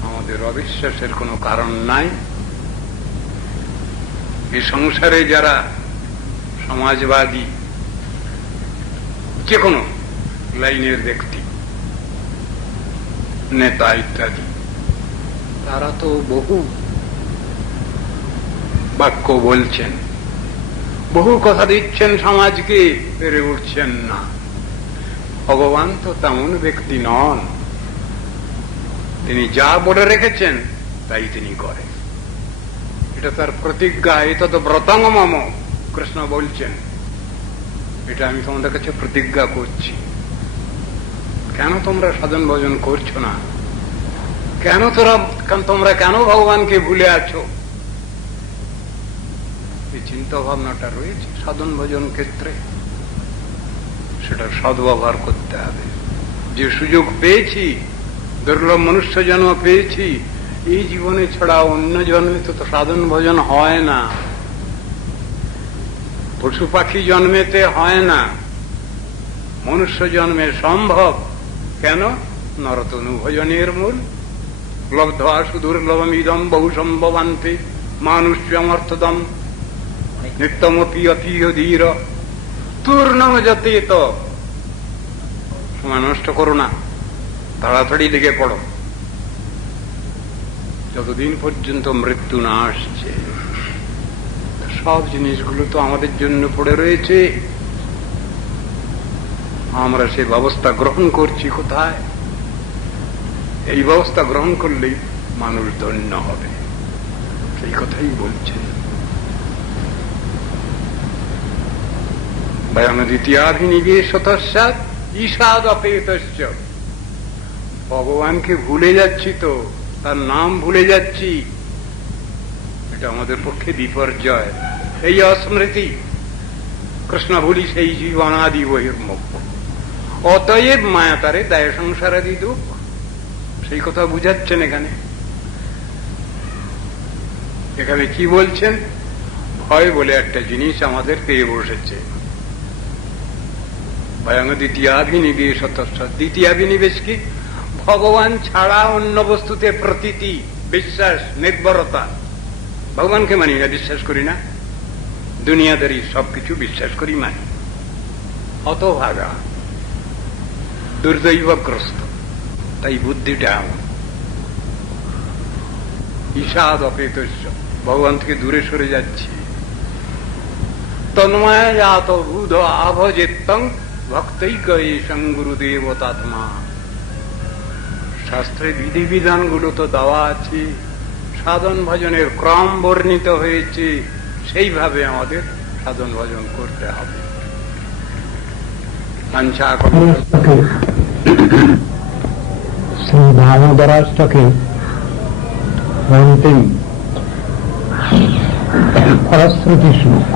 আমাদের অবিশ্বাসের কোনো কারণ নাই। এই সংসারে যারা সমাজবাদী, যে কোনো লাইনের ব্যক্তি, নেতা ইত্যাদি, তারা তো বহু বাক্য বলছেন, বহু কথা দিচ্ছেন সমাজকে, পেরে উঠছেন না। ভগবান তো তেমন ব্যক্তি নন। তিনি যা বলে রেখেছেন তাই তিনি করেন। এটা তার প্রতিজ্ঞা। এটা তো ব্রতং মম, কৃষ্ণ বলছেন, এটা আমি তোমাদের কাছে প্রতিজ্ঞা করছি। কেন তোমরা সাধন ভজন করছো না? কেন তোমরা কেন ভগবানকে ভুলে আছো? এই চিন্তা ভাবনাটা রয়েছে সাধন ভজন ক্ষেত্রে, সেটা সদ্ব্যবহার করতে হবে। যে সুযোগ পেয়েছি, দুর্লভ মনুষ্য জন্ম পেয়েছি, এই জীবনে ছাড়া অন্য জন্মে তো সাধন ভজন হয় না। পশু পাখি জন্মেতে হয় না, মনুষ্য জন্মে সম্ভব। কেন? নরতনু ভজনের মূল লব্ধা সুদুর্লভম ইদম বহু সম্ভবান্তে মানুষ্যমর্থদম নিত্যমপি অপিয় ধীর তূর্ণম যতে। তো সময় নষ্ট করো না, তাড়াতাড়ি লেগে পড়ো। যতদিন পর্যন্ত মৃত্যু না আসছে, সব জিনিসগুলো তো আমাদের জন্য পড়ে রয়েছে। আমরা সে ব্যবস্থা গ্রহণ করছি কোথায়? এই ব্যবস্থা গ্রহণ করলেই মানুষ ধন্য হবে, সেই কথাই বলছে। বয়ং দ্বিতীয়াভিনিবেশতস্যাৎ ঈশাদ অপেতশ্চ। ভগবানকে ভুলে যাচ্ছি, তো তার নাম ভুলে যাচ্ছি, এটা আমাদের পক্ষে বিপর্যয়। এই অস্মৃতি, কৃষ্ণ ভুলি সেই জীবনাদি বহির্মুখ। অতএব মায়া তারে দায় সংসারাদি দুঃখ, সেই কথা বুঝাচ্ছেন এখানে। এখানে কি বলছেন? ভয় বলে একটা জিনিস আমাদের পেয়ে বসেছে। ভয়ং দ্বিতীয়াভিনিবেশতস্য। দ্বিতীয়াভিনিবেশ কি? ভগবান ছাড়া অন্য বস্তুতে প্রতীতি, বিশ্বাস, নির্ভরতা। ভগবানকে মানি না, বিশ্বাস করি না, দুনিয়াদারি সবকিছু বিশ্বাস করি, মানি। হতভাগা, দুর্দৈবগ্রস্ত, তাই বুদ্ধিটা এমন। ঈশাদ অপেতস্য, ভগবান থেকে দূরে সরে যাচ্ছি। তন্ময় জাত বুধ আভজেত্তং ভক্তৈক এসং গুরুদেবতাত্মা। শাস্ত্রে বিধিবিধানগুলো তো দেওয়া আছে, সাধন ভজনের ক্রম বর্ণিত হয়েছে, সেইভাবে আমাদের সাধন ভজন করতে হবে। শ্রী দামোদরাষ্টকে অন্তিম ফলশ্রুতি শ্লোক।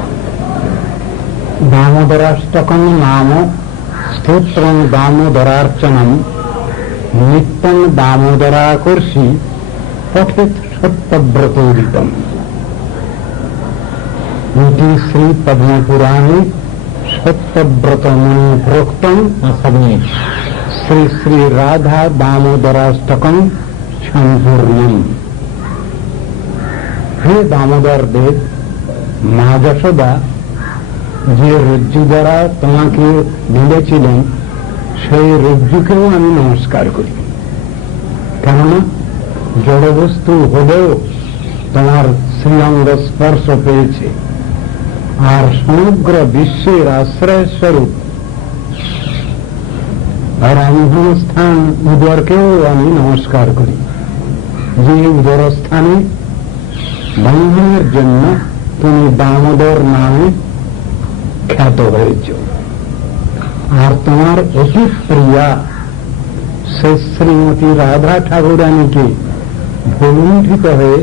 দামোদরাষ্টকম নাম স্তোত্রং দামোদরার্চনম নিত্যং দামোদরাকর্ষি পঠেত সত্যব্রতোদিতম। इति श्री पद्मपुराणे सत्यव्रत मुनि प्रोक्तम असमे श्री श्री राधा दामोदराष्टकम संपूर्णम। हे दामोदर देव, মা যশোদা যে রজ্জু দ্বারা তোমাকে বেঁধেছিলেন সেই রজ্জুকেও আমি নমস্কার করি, কেননা জড়বস্তু হলেও তোমার শ্রীঅঙ্গ স্পর্শ পেয়েছে, আর সমগ্র বিশ্বের আশ্রয় স্বরূপ রামস্থান উদরকেও আমি নমস্কার করি, যে উদরস্থানে বন্ধনের জন্য তুমি দামোদর নামে খ্যাত হয়েছ। আর তোমার অতি প্রিয়া সে শ্রীমতী রাধা ঠাকুরানীকে ভূলুণ্ঠিত হয়ে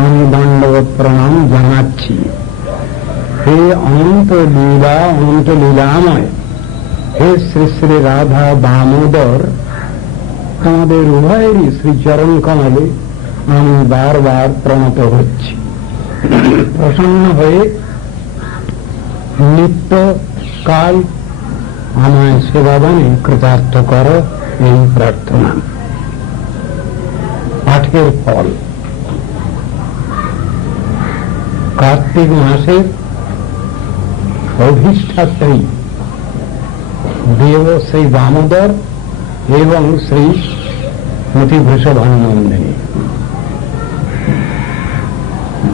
আমি দণ্ডবত প্রণাম জানাচ্ছি। হে অনন্ত লীলা, অনন্ত লীলাময়, হে শ্রী শ্রী রাধা দামোদর, তোমাদের উভয়েরই শ্রীচরণ কমলে আমি বারবার প্রণত হচ্ছি। প্রসন্ন হয়ে নিত্য কাল আমায় সেবাদানে কৃতার্থ করো, এই প্রার্থনা। পাঠের ফল। কার্তিক মাসের অধিষ্ঠাত্রী দেব শ্রী দামোদর এবং শ্রী মতিভূষভানন্দিনী,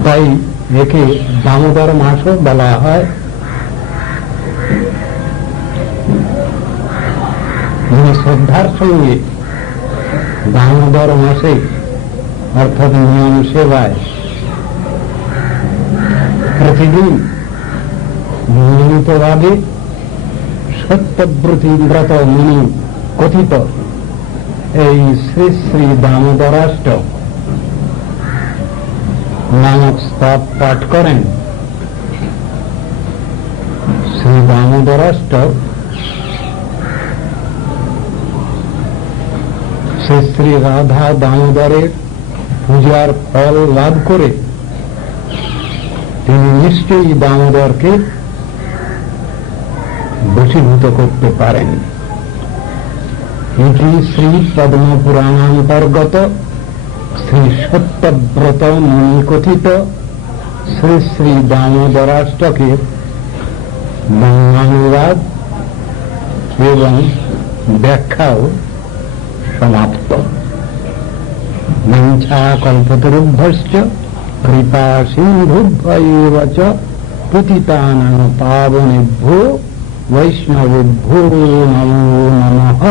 তাই একে দামোদর মাসও বলা হয়। যিনি শ্রদ্ধার সঙ্গে দামোদর মাসে অর্থাৎ নিয়ম সেবায় প্রতিদিন নিয়মিতভাবে সত্যব্রতী ব্রত মুনি কথিত এই শ্রী শ্রী দামোদরাষ্টক নামক স্তব পাঠ করেন। শ্রী দামোদরাষ্টক শ্রী শ্রী রাধা দামোদরের পূজার ফল লাভ করে তিনি নিশ্চয়ই দামোদরকে বশীভূত করতে পারেন। এটি শ্রী পদ্মপুরাণান্তর্গত শ্রী সত্যব্রত মুনি কথিত শ্রী শ্রী দামোদরাষ্টকের মঙ্গলানুবাদ এবং ব্যাখ্যাও সমাপ্ত। মঞ্চা কল্পতরুভ্যশ্চ কৃপা সিন্ধুভ্য চ পতিতানাং পাবনেভ্যো বৈষ্ণবেভ্যো নমো নমঃ।